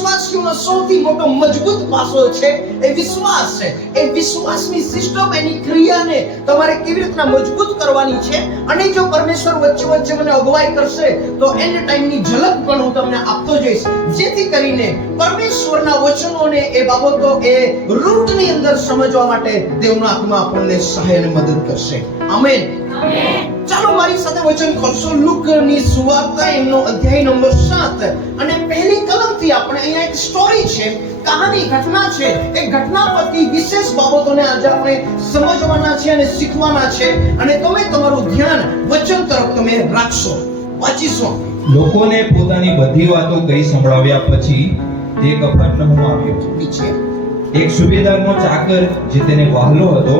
વિશ્વાસીઓનો સૌથી મોટો મજબૂત પાસો છે એ વિશ્વાસ છે. એ વિશ્વાસની સિસ્ટમ, એની ક્રિયાને તમારે કેવી રીતના મજબૂત કરવાની છે, અને જો પરમેશ્વર વચ્ચે મને અગવાઈ કરશે તો એન્ડ ટાઈમની ઝલક પણ હું તમને આપતો જઈશ, જેથી કરીને પરમેશ્વરના વચનોને એ બાબતો એ રૂટની અંદર સમજવા માટે દેવનો આત્મા આપણને સહાય અને મદદ કરશે. આમેન. ચાલો મારી સાથે વચન ખોલશો. લુકની સુવાર્તા એનો અધ્યાય નંબર 7 અને પહેલી કલમથી આપણે અહીંયા એક સ્ટોરી છે, કહાની, ઘટના છે. એ ઘટના પરથી વિશેષ બાબતોને આજે આપણે સમજવાના છે અને શીખવાના છે, અને તમે તમારું ધ્યાન વચન તરફ તમે રાખશો. વાંચીશો. લોકોને પોતાની બધી વાતો કહી સંભળાવ્યા પછી તે કફરનહૂમ આવ્યો. નીચે એક સુબેદારનો ચાકર જે તેને વહાલો હતો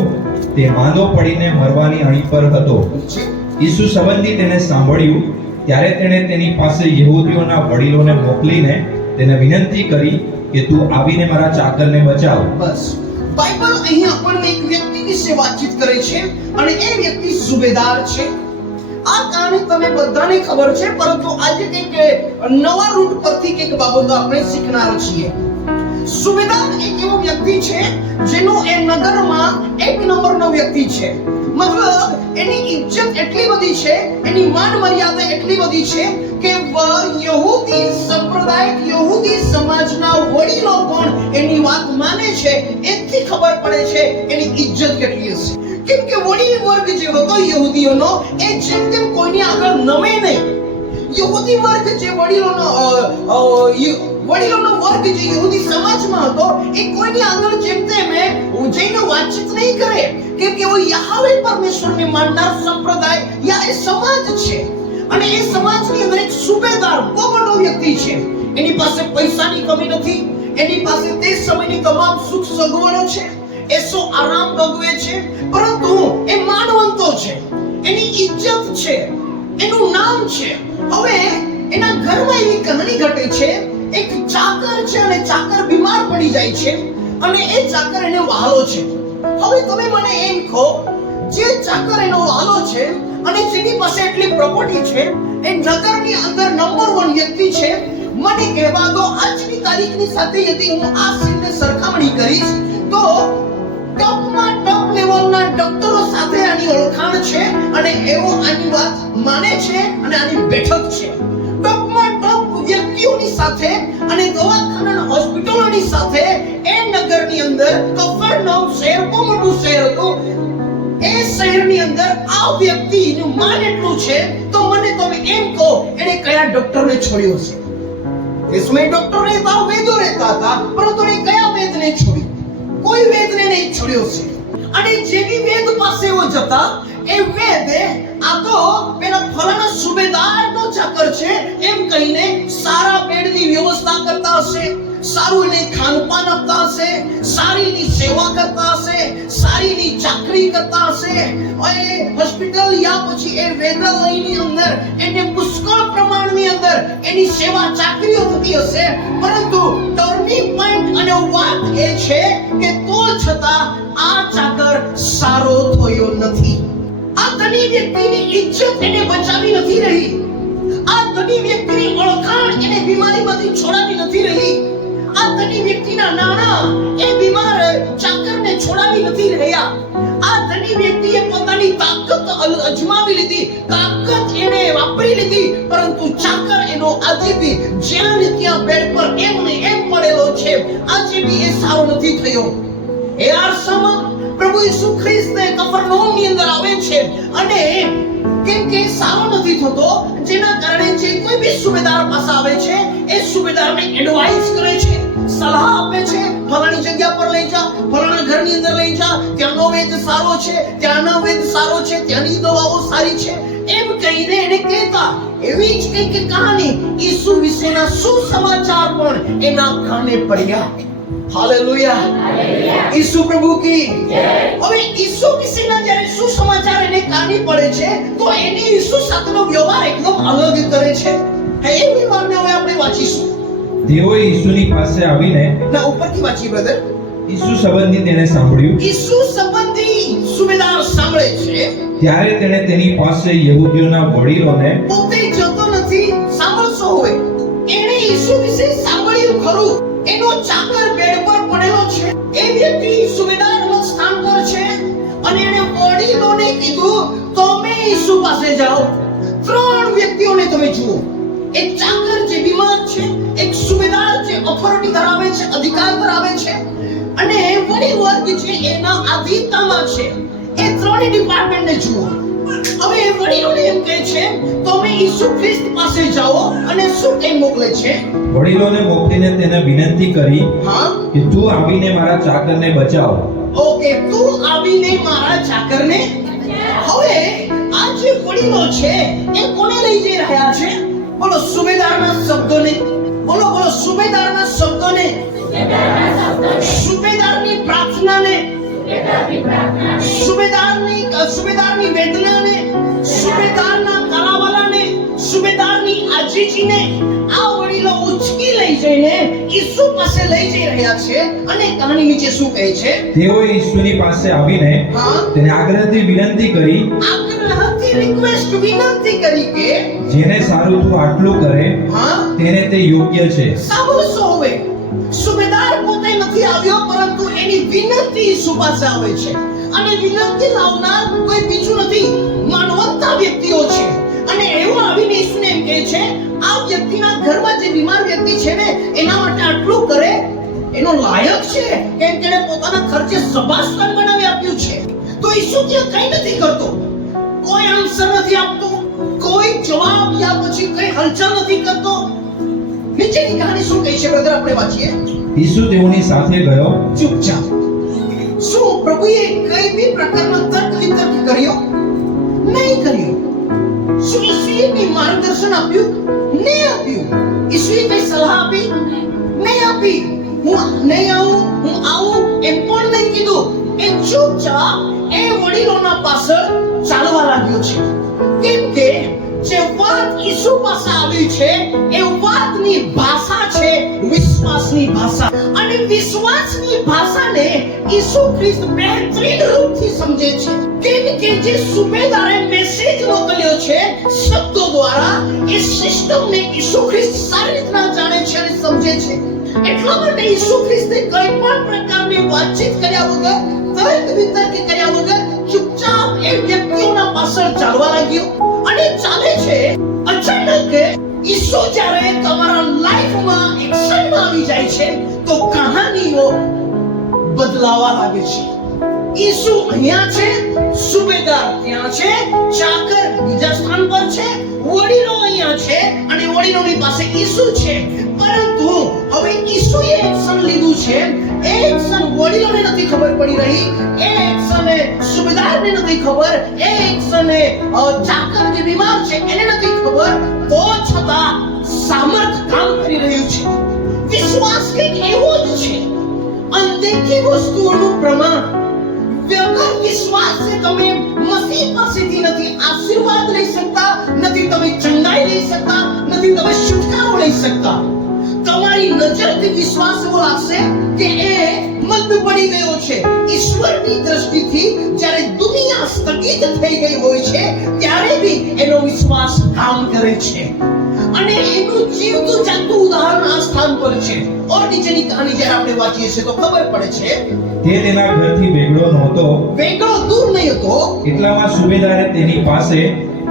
તે માંદો પડીને મરવાની અણી પર હતો. નીચે ઈસુ સંબંધી તેને સાંભળ્યું ત્યારે તેણે તેની પાસે યહૂદીઓના વડીલોને મોકલીને તેને વિનંતી કરી કે તું આવીને મારા ચાકરને બચાવ. બસ બાઇબલ અહીં આપણને એક વ્યક્તિ વિશે વાતચીત કરે છે, અને એ વ્યક્તિ સુબેદાર છે. આ કહાની તમે બધાને ખબર છે, પરંતુ આજે કંઈક નવા રૂટ પરથી કંઈક બાબતો આપણે શીખનાર છીએ. સુબેદાર એક એવો વ્યક્તિ છે જેનો એ નગરમાં એક નંબરનો વ્યક્તિ છે. મતલબ એની ઇજ્જત એટલી બધી છે, એની માન મર્યાદા એટલી બધી છે કે યહૂદી સંપ્રદાય, યહૂદી સમાજના વડીલો પણ એની વાત માને છે. એથી ખબર પડે છે એની ઇજ્જત કેટલી હશે. કેમ કે વડીલ વર્ગ જે હતો યહૂદીઓનો, એ જેમ તેમ કોઈની આગળ નમે નહીં. યહૂદી વર્ગ જે વડીલોનો વર્ગ જે યહૂદી સમાજમાં હતો, એ કોઈની આગળ જેમ તેમ જઈને વાતચીત નહીં કરે, કેમ કે યહાવે પરમેશ્વરને માનનાર સંપ્રદાય યા એ સમાજ છે. અને એ સમાજની અંદર એક સુબેદાર બહુ મોટો વ્યક્તિ છે. એની પાસે પૈસાની કમી નથી, એની પાસે તે સમયની તમામ સુખ સગવડો છે, એસો આરામ ભોગવે છે, પરંતુ એ માનવંતો છે, એની ઇજ્જત છે, એનું નામ છે. હવે એના ઘરમાં એવી કહાની ઘટે છે. એક ચાકર છે અને ચાકર બીમાર પડી જાય છે, અને એ ચાકર એને વહાલો છે. હવે તમે મને એમ કહો, જે ચાકર એનો વહાલો છે અને જેની પાસે એટલી પ્રોપર્ટી છે, એ નગરની અંદર નંબર 1 વ્યક્તિ છે, મને કહેવા દો આજની તારીખની સાથે યદી હું આ સીનને સરખામણી કરીશ તો ટોપમાં ટોપ લેવલના ડોક્ટરો સાથે આની ઓળખાણ છે, અને એવો આની વાત માને છે અને આની બેઠક છે. ટોપમાં ટોપ વ્યક્તિઓની સાથે અને દવાખાના હોસ્પિટલોની સાથે એ નગરની અંદર કફરનહૂમ શહેર બહુ મોટું શહેર હતું. એ શહેરની અંદર આ વ્યક્તિનું માન એટલું છે, તો મને તમે એમ કહો એને કયા ડોક્ટરને છોડ્યો છે? એ સમયે ડોક્ટર રહેતા, વૈદ્યો રહેતા હતા, પરંતુ એ કયા વેદને છોડી? કોઈ વેદને નહીં છોડ્યો છે. અને જેવી વેદ પાસે એવો જતા, એ વેદ આ તો પેલા ફલાણા સુબેદારનો ચાકર છે એમ કહીને સારા બેડની વ્યવસ્થા કરતા હશે, સારું એને ખાનપાન આપતા હશે, સારીની સેવા કરતા હશે, સારીની ચાકરી કરતા હશે. હોસ્પિટલ યા પછી એ વેદાલયની અંદર એને પુષ્કળ પ્રમાણની અંદર એની સેવા ચાકરીઓ થતી હશે, પરંતુ ટર્નિંગ પોઈન્ટ અને વાત એ છે કે તો છતાં આ ચાકર સારો થયો નથી. આ ધની વ્યક્તિની ઇજ્જત એને બચાવી નથી રહી. આ ધની વ્યક્તિની ઓળખાણ એને બીમારીમાંથી છોડાવી નથી રહી. આ ધની વ્યક્તિના નાણાં એ બીમાર ચાકરને છોડાવી નથી રહ્યા. આ ધની વ્યક્તિએ પોતાની તાકાત અજમાવી લીધી, તાકાત એને વાપરી લીધી, પરંતુ ચાકર એનો આજે બી જ્યાં ને ત્યાં બેડ પર એમને એમ પડેલો છે. આજે બી એ સારો નથી થયો. એ આરસામાં પ્રભુ ઈસુ ખ્રિસ્ત કફરનહૂમની અંદર આવે છે, અને કેમ કે સારો નથી થતો, જેના કારણે જે કોઈ બી સુબેદાર પાસે આવે છે, એ સુબેદારને એડવાઇસ કરે છે, સલાહ આપે છે, ફલાણી જગ્યા પર લઈ જા, ફલાણા ઘરની અંદર લઈ જા, ત્યાંનો વેદ સારો છે, ત્યાંનો વેદ સારો છે, ત્યાંની દવાઓ સારી છે, એમ કહીને એને કહેતા. એવી જ કંઈક કહાની ઈસુ વિશેના સુસમાચાર પણ એના કાને પડ્યા. હાલેલુયા, ઈસુ પ્રભુ કી જય. હવે ઈસુ વિશેના જ્યારે સુસમાચાર એને કાને પડે છે, તો એની ઈસુ સાથેનો વ્યવહાર એકદમ અલગ કરે છે. એ વ્યવહારને હવે આપણે વાંચીશું. તેઓએ ઈસુની પાસે આવીને, ના ઉપરથી વાંચીએ બ્રધર. ઈસુ સંબંધી તેને સાંભળ્યું. ઈસુ સંબંધી સુબેદાર સાંભળે છે, ત્યારે તેણે તેની પાસે યહૂદીઓના વડીલોને, પોતે જતો નથી, સાંભળશો. હોય એણે ઈસુ વિશે સાંભળ્યું કરું. એનો ચાકર બેડ પર પડેલો છે. એ વ્યક્તિ સુબેદારના સ્થાન પર છે અને એને વડીલોને કીધું તમે ઈસુ પાસે જાઓ. 3 વ્યક્તિઓને તમે જુઓ. એક ચાકર જે બીમાર છે, એક સુબેદાર જે ઓથોરિટી ધરાવે છે, અધિકાર ધરાવે છે, અને વડીલ વર્ગ છે એના આધીનતામાં છે. એ 3 ડિપાર્ટમેન્ટને જુઓ. હવે વડીલોને એમ કહે છે તમે ઈસુ ખ્રિસ્ત પાસે જાઓ અને શું કઈ મોકલે છે? વડીલોને મોકલીને તેને વિનંતી કરી હા, કે તું આવીને મારા ચાકરને બચાવ. ઓકે, તું આવીને મારા ચાકરને. હવે આ જે વડીલો છે એ કોને લઈ જઈ રહ્યા છે? બોલો સુબેદારના શબ્દોને. બોલો બોલો સુબેદારના શબ્દોને, સુબેદારની પ્રાર્થનાને, સુબેદારની વેદનાને, સુબેદારના કાલાવાલાને, સુબેદારની આજીજીને આ વડીલો ઉચકી લઈ જઈને ઈસુ પાસે લઈ જઈ રહ્યા છે. અને કહાની નીચે શું કહે છે? તેઓએ ઈસુની પાસે આવીને હા, તેને આગ્રહથી વિનંતી કરી, આગ્રહથી રિક્વેસ્ટ વિનંતી કરી કે જેને સારું તું આટલું કરે હા, તેને તે યોગ્ય છે. સાંભળશો હવે. સુબેદાર પોતે નથી આવ્યો, પરંતુ એની વિનંતી ઈસુ પાસે આવે છે. અને વિનંતી લાવનાર કોઈ બીજું નથી, માનવતા વ્યક્તિઓ છે. અને એવો આવીને ઈસુને એમ કહે છે આ વ્યક્તિના ઘરમાં જે બીમાર વ્યક્તિ છે ને એના માટે આટલું કરે એનો લાયક છે, કેમ કે એણે પોતાના ખર્ચે સભાસ્થાન બનાવી આપ્યું છે. તો ઈસુ ત્યાં કંઈ નથી કરતો, કોઈ આન્સર નથી આપતો, કોઈ જવાબ યા પછી કઈ હલચલ નથી કરતો. નીચેની કહાની શું કહે છે બ્રધર? આપણે વાંચીએ. ઈસુ તેઓની સાથે ગયો. ચૂપચાપ. શું પ્રભુએ કઈ બી પ્રકારનો તર્ક વિતર્ક કર્યો? નહીં કર્યો. શું ઈસુએ કઈ માર્ગદર્શન આપ્યું? નહીં આપ્યું. ઈસુએ કઈ સલાહ આપી? નહીં આપી. હું નહીં આવું, હું આવું એમ પણ નહીં કીધું. એ ચૂપચાપ એ વડીલોના પાછળ ચાલવા લાગ્યો છે. કેમ કે જે વાત ઈસુ પાસે આવી છે એ વાતની ભાષા છે વિશ્વાસની ભાષા. અને વિશ્વાસની ભાષાને ઈસુ ખ્રિસ્ત બહેતરીન રૂપથી સમજે છે. કેમ કે જે સુબેદારે મેસેજ મોકલ્યો છે શબ્દો દ્વારા, એ સિસ્ટમને ઈસુ ખ્રિસ્ત સારી રીતના જાણે છે અને સમજે છે. એટલા માટે ઈસુ ખ્રિસ્તે કોઈ પણ પ્રકારની વાતચીત કર્યા વગર, તર્ક વિતર્ક કર્યા વગર ચૂપચાપ એ વ્યક્તિઓના પાછળ ચાલવા લાગ્યો. અને ચાલે છે. અચાનક ઈસુ જ્યારે તમારા લાઈફમાં એક્શનમાં આવી જાય છે તો કહાનીઓ બદલાવા લાગે છે. ઈસુ અહીંયા છે, સુબેદાર ત્યાં છે, ચાકર બીજા સ્થાન પર છે, વડીલો અહીંયા છે અને વડીલોની પાસે ઈસુ છે. પરંતુ હવે ઈસુએ એક્શન લીધું છે. એ એક્શન વડીલોને નથી ખબર પડી રહી, એ એક્શન સુબેદારને નથી ખબર, એ એક્શન ચાકર જે બીમાર છે એને નથી ખબર. તો છતાં સામર્થ કામ કરી રહ્યું છે. વિશ્વાસ કંઈક એવો જ છે, અનદેખી વસ્તુઓનું પ્રમાણ. વગર વિશ્વાસે તમે મસીહ પાસેથી નથી આશીર્વાદ લઈ શકતા, નથી તમે ચંગાઈ લઈ શકતા, નથી તમે છુટકારો લઈ શકતા. તમારી નજરથી વિશ્વાસ એવો લાગશે કે એ મંદ પડી ગયો છે. ઈશ્વરની દ્રષ્ટિથી જ્યારે દુનિયા સ્થગિત થઈ ગઈ હોય છે ત્યારે બી એનો વિશ્વાસ કામ કરે છે. અને એનું જીવતું જાગતું ઉદાહરણ આ સ્થાન પર છે. ઓર નીચેની કહાની જ્યારે આપણે વાંચીએ છીએ તો ખબર પડે છે તે તેના ઘરથી વેગળો નહોતો. વેગળો દૂર નહીં હતો. એટલામાં સુબેદારે તેની પાસે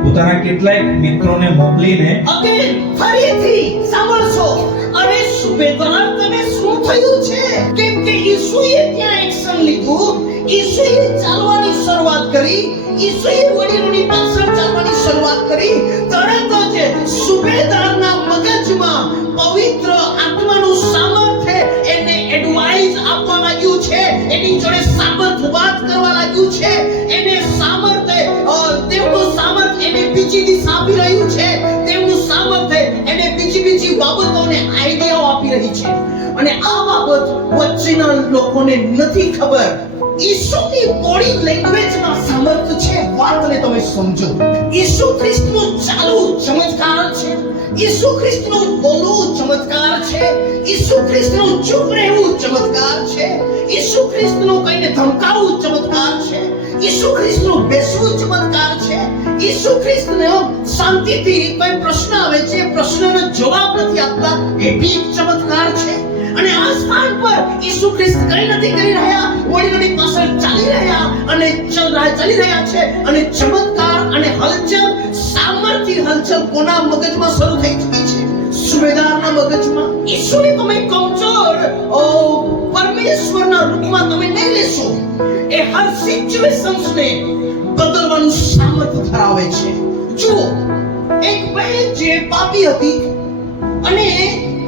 પોતાના કેટલાક મિત્રોને મોકલીને અગેન ફરીથી સાંભળશો. અરે સુબેદાર, તમે શું થયું છે? કેમ કે ઈસુએ ત્યાં એક્શન લીધું, ઈસુએ ચાલવાની શરૂઆત કરી, ઈસુએ વડીલોની પાછળ ચાલવાની શરૂઆત કરી. તરત જ સુબેદારના મગજમાં પવિત્ર આત્માનું સામર્થ્ય એને એડવાઇસ આપવા લાગ્યું છે, એની જોડે સામર્થ વાત કરવા લાગ્યું છે. એને સામર્થ્ય, તેમનું સામર્થ્ય એને બીજી દિશા આપી રહ્યું છે. તેમનું સામર્થ્ય એને બીજી બાબતોને આઈડિયાઓ આપી રહી છે. અને આ બાબત વચ્ચેના લોકોને નથી ખબર. ઈસુની બોડી લેંગ્વેજમાં સામર્થ્ય છે. વાતને તમે સમજો. ઈસુ ખ્રિસ્તનું ચાલવું ચમત્કાર છે, ઈસુ ખ્રિસ્તનું બોલવું ચમત્કાર છે, ઈસુ ખ્રિસ્તનું ચૂપ રહેવું ચમત્કાર છે, ઈસુ ખ્રિસ્તનું કઈને ધમકાવવું ચમત્કાર છે, ઈસુ ખ્રિસ્તનું બેસવું ચમત્કાર છે, ઈસુ ખ્રિસ્તને શાંતિથી કોઈ પ્રશ્ન આવે છે, પ્રશ્નનો જવાબ નથી આપતા, એ બી એક ચમત્કાર છે. ઈસુ ખ્રિસ્ત કઈ નથી કરી રહ્યા, વડીલોની પાછળ ચાલી રહ્યા અને ચાલી રહ્યા છે. અને ચમત્કાર અને હલચલ, સામર્થ્ય હલચલ કોના મગજમાં શરૂ થઈ ચૂકી છે? સુબેદારના મગજમાં. ઈસુને તમે કમજોર પરમેશ્વરના રૂપમાં તમે નહીં લેશો. એ હર સિચ્યુએશન્સને બદલવાનું સામર્થ્ય ધરાવે છે. જુઓ, એક બહેન જે પાપી હતી અને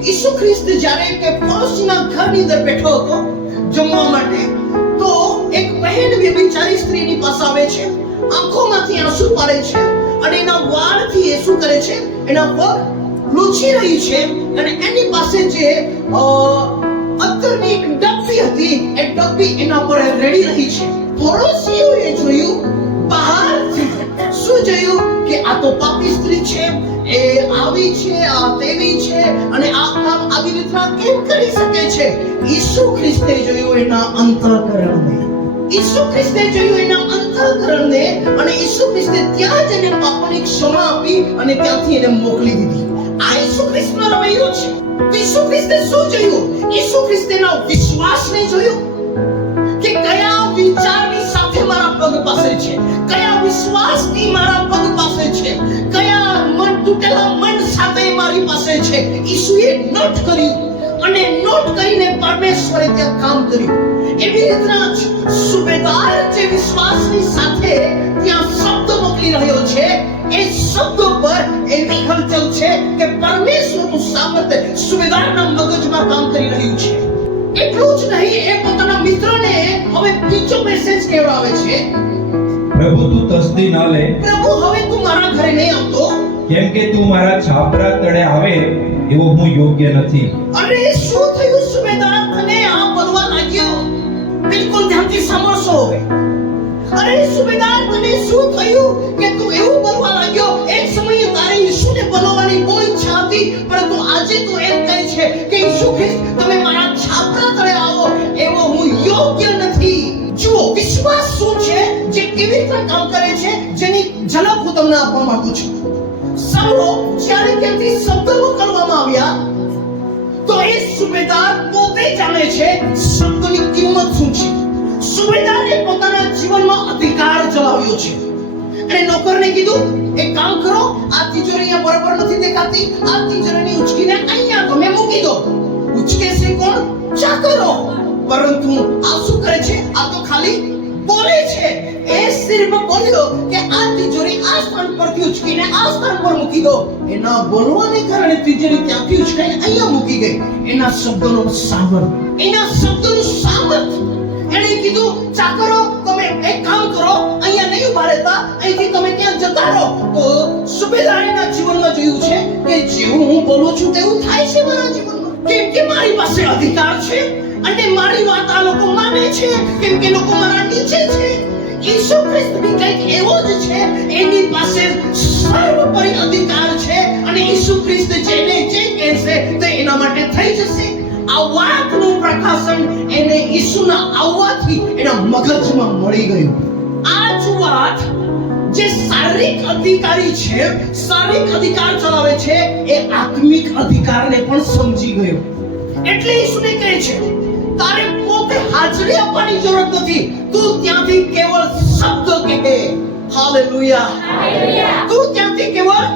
ઈસુ ખ્રિસ્ત જ્યારે કે પડોશીના ઘરની અંદર બેઠો હતો જમવા માટે, તો એક બહેન વ્યભિચારી સ્ત્રીની પાસે આવે છે, આંખોમાંથી આંસુ પાડે છે અને એના વાળથી એ શું કરે છે? એના પગ લૂછી રહી છે. અને એની પાસે જે અત્તરની એક ડબ્બી હતી, એ ડબ્બી એના પર રેડી રહી છે. પડોશીઓએ જોયું, બહારથી શું જોયું કે આ તો પાપી સ્ત્રી છે, એ આવી છે, આ તેવી છે અને આ કામ આવી રીતના કેમ કરી શકે છે? ઈસુ ખ્રિસ્તે જોયું એના અંતઃકરણને. ઈસુ ખ્રિસ્તે જોયું એના અંતઃકરણને અને ઈસુ ખ્રિસ્તે ત્યાં જ એને પાપની ક્ષમા આપી અને ત્યાંથી એને મોકલી દીધી. આ ઈસુ ખ્રિસ્તનો રવૈયો છે. ઈસુ ખ્રિસ્તે શું જોયું? ઈસુ ખ્રિસ્તેના વિશ્વાસને જોયું કે કયા વિચારની સાથે મારા પગ પાસે છે, કયા વિશ્વાસથી મારા પગ પાસે છે, કયા મન તૂટેલા મન સાથે મારી પાસે છે. ઈસુએ નોટ કર્યું અને નોટ કરીને પરમેશ્વરે ત્યાં કામ કર્યું. એવી રીતના જ સુબેદાર જે વિશ્વાસની સાથે ત્યાં શબ્દ મોકલી રહ્યો છે, એ શબ્દો પર એવી હલચલ છે કે પરમેશ્વરનું સામર્થ્ય સુબેદારના મગજમાં કામ કરી રહ્યું છે. એટલું જ નહીં, એ પોતાના મિત્રને હવે બીજો મેસેજ કહેવડાવે છે, પ્રભુ તું તસ્દી ન લે, પ્રભુ હવે તું મારા ઘરે નહીં આવતો, કેમ કે તું મારા છાપરા તળે આવે એવો હું યોગ્ય નથી. અરે શું થયું સુબેદાર, તને આ બનવા લાગ્યો? બિલકુલ ધ્યાનથી સાંભળશો હવે. અરે સુબેદાર, તને શું થયું કે તું એવું બનવા લાગ્યો? એક સમયે તારે ઈસુને બનવાની બહુ ઈચ્છા હતી, પરંતુ આજે તું એમ કહે છે કે ઈસુ ખ્રિસ્ત તમે મારા છાપરા તળે આવો એવો હું યોગ્ય નથી. જુઓ, વિશ્વાસ શું છે, જે કેવી રીતે કામ કરે છે, જેની ઝલક હું તમને આપવા માંગુ છું. સાંભળો, જ્યારે ત્યાંથી શબ્દ મોકલવામાં આવ્યા તો એ સુબેદાર પોતે જાણે છે શબ્દની કિંમત શું છે. સુબેદારે પોતાના જીવનમાં અધિકાર ચલાવ્યો છે. અને નોકરને કીધું, એક કામ કરો, આ તિજોરી અહીંયા બરાબર નથી દેખાતી, આ તિજોરીને ઉચકીને અહીંયા તમે મૂકી દો. ઉચકે છે કોણ? ચાકરો. પરંતુ આ શું કરે છે? આ તો ખાલી બોલે છે. એ સિર્ફ બોલ્યો કે આ તિજોરી આ સ્થાન પરથી ઉચકીને આ સ્થાન પર મૂકી દો. એના બોલવાને કારણે તિજોરી ત્યાંથી ઉચકાઈને અહીંયા મૂકી ગઈ. એના શબ્દોનું સામર્થ્ય, એના શબ્દોનું સામર્થ્ય. એણે કીધું, ચાકરો તમે એક કામ કરો, અહીંયા નહીં ઉભા રહેતા, અહીંથી તમે ત્યાં જતા રહો. તો સુબેદારના જીવનમાં જોયું છે કે જેવું હું બોલું છું તેવું થાય છે મારા જીવનમાં. કેમ કે મારી પાસે અધિકાર છે અને મારી વાત આ લોકો માને છે, કેમ કે લોકો મારા નીચે છે. ઈસુ ખ્રિસ્ત બી કંઈક એવો જ છે. એની પાસે સર્વોપરી અધિકાર છે અને ઈસુ ખ્રિસ્ત જેને જે કહેશે તે એના માટે થઈ જશે. આ વાતનું પ્રકાશન એને ઈસુના આવવાથી એના મગજમાં મળી ગયું. આ જ વાત જે શારીરિક અધિકારી છે, શારીરિક અધિકાર ચલાવે છે, એ આત્મિક અધિકારને પણ સમજી ગયો. એટલે ઈસુને કહે છે, તારે પોતે હાજરી આપવાની જરૂર નથી, તું ત્યાંથી કેવળ શબ્દ કહે. હાલેલુયા. તું ત્યાંથી કેવળ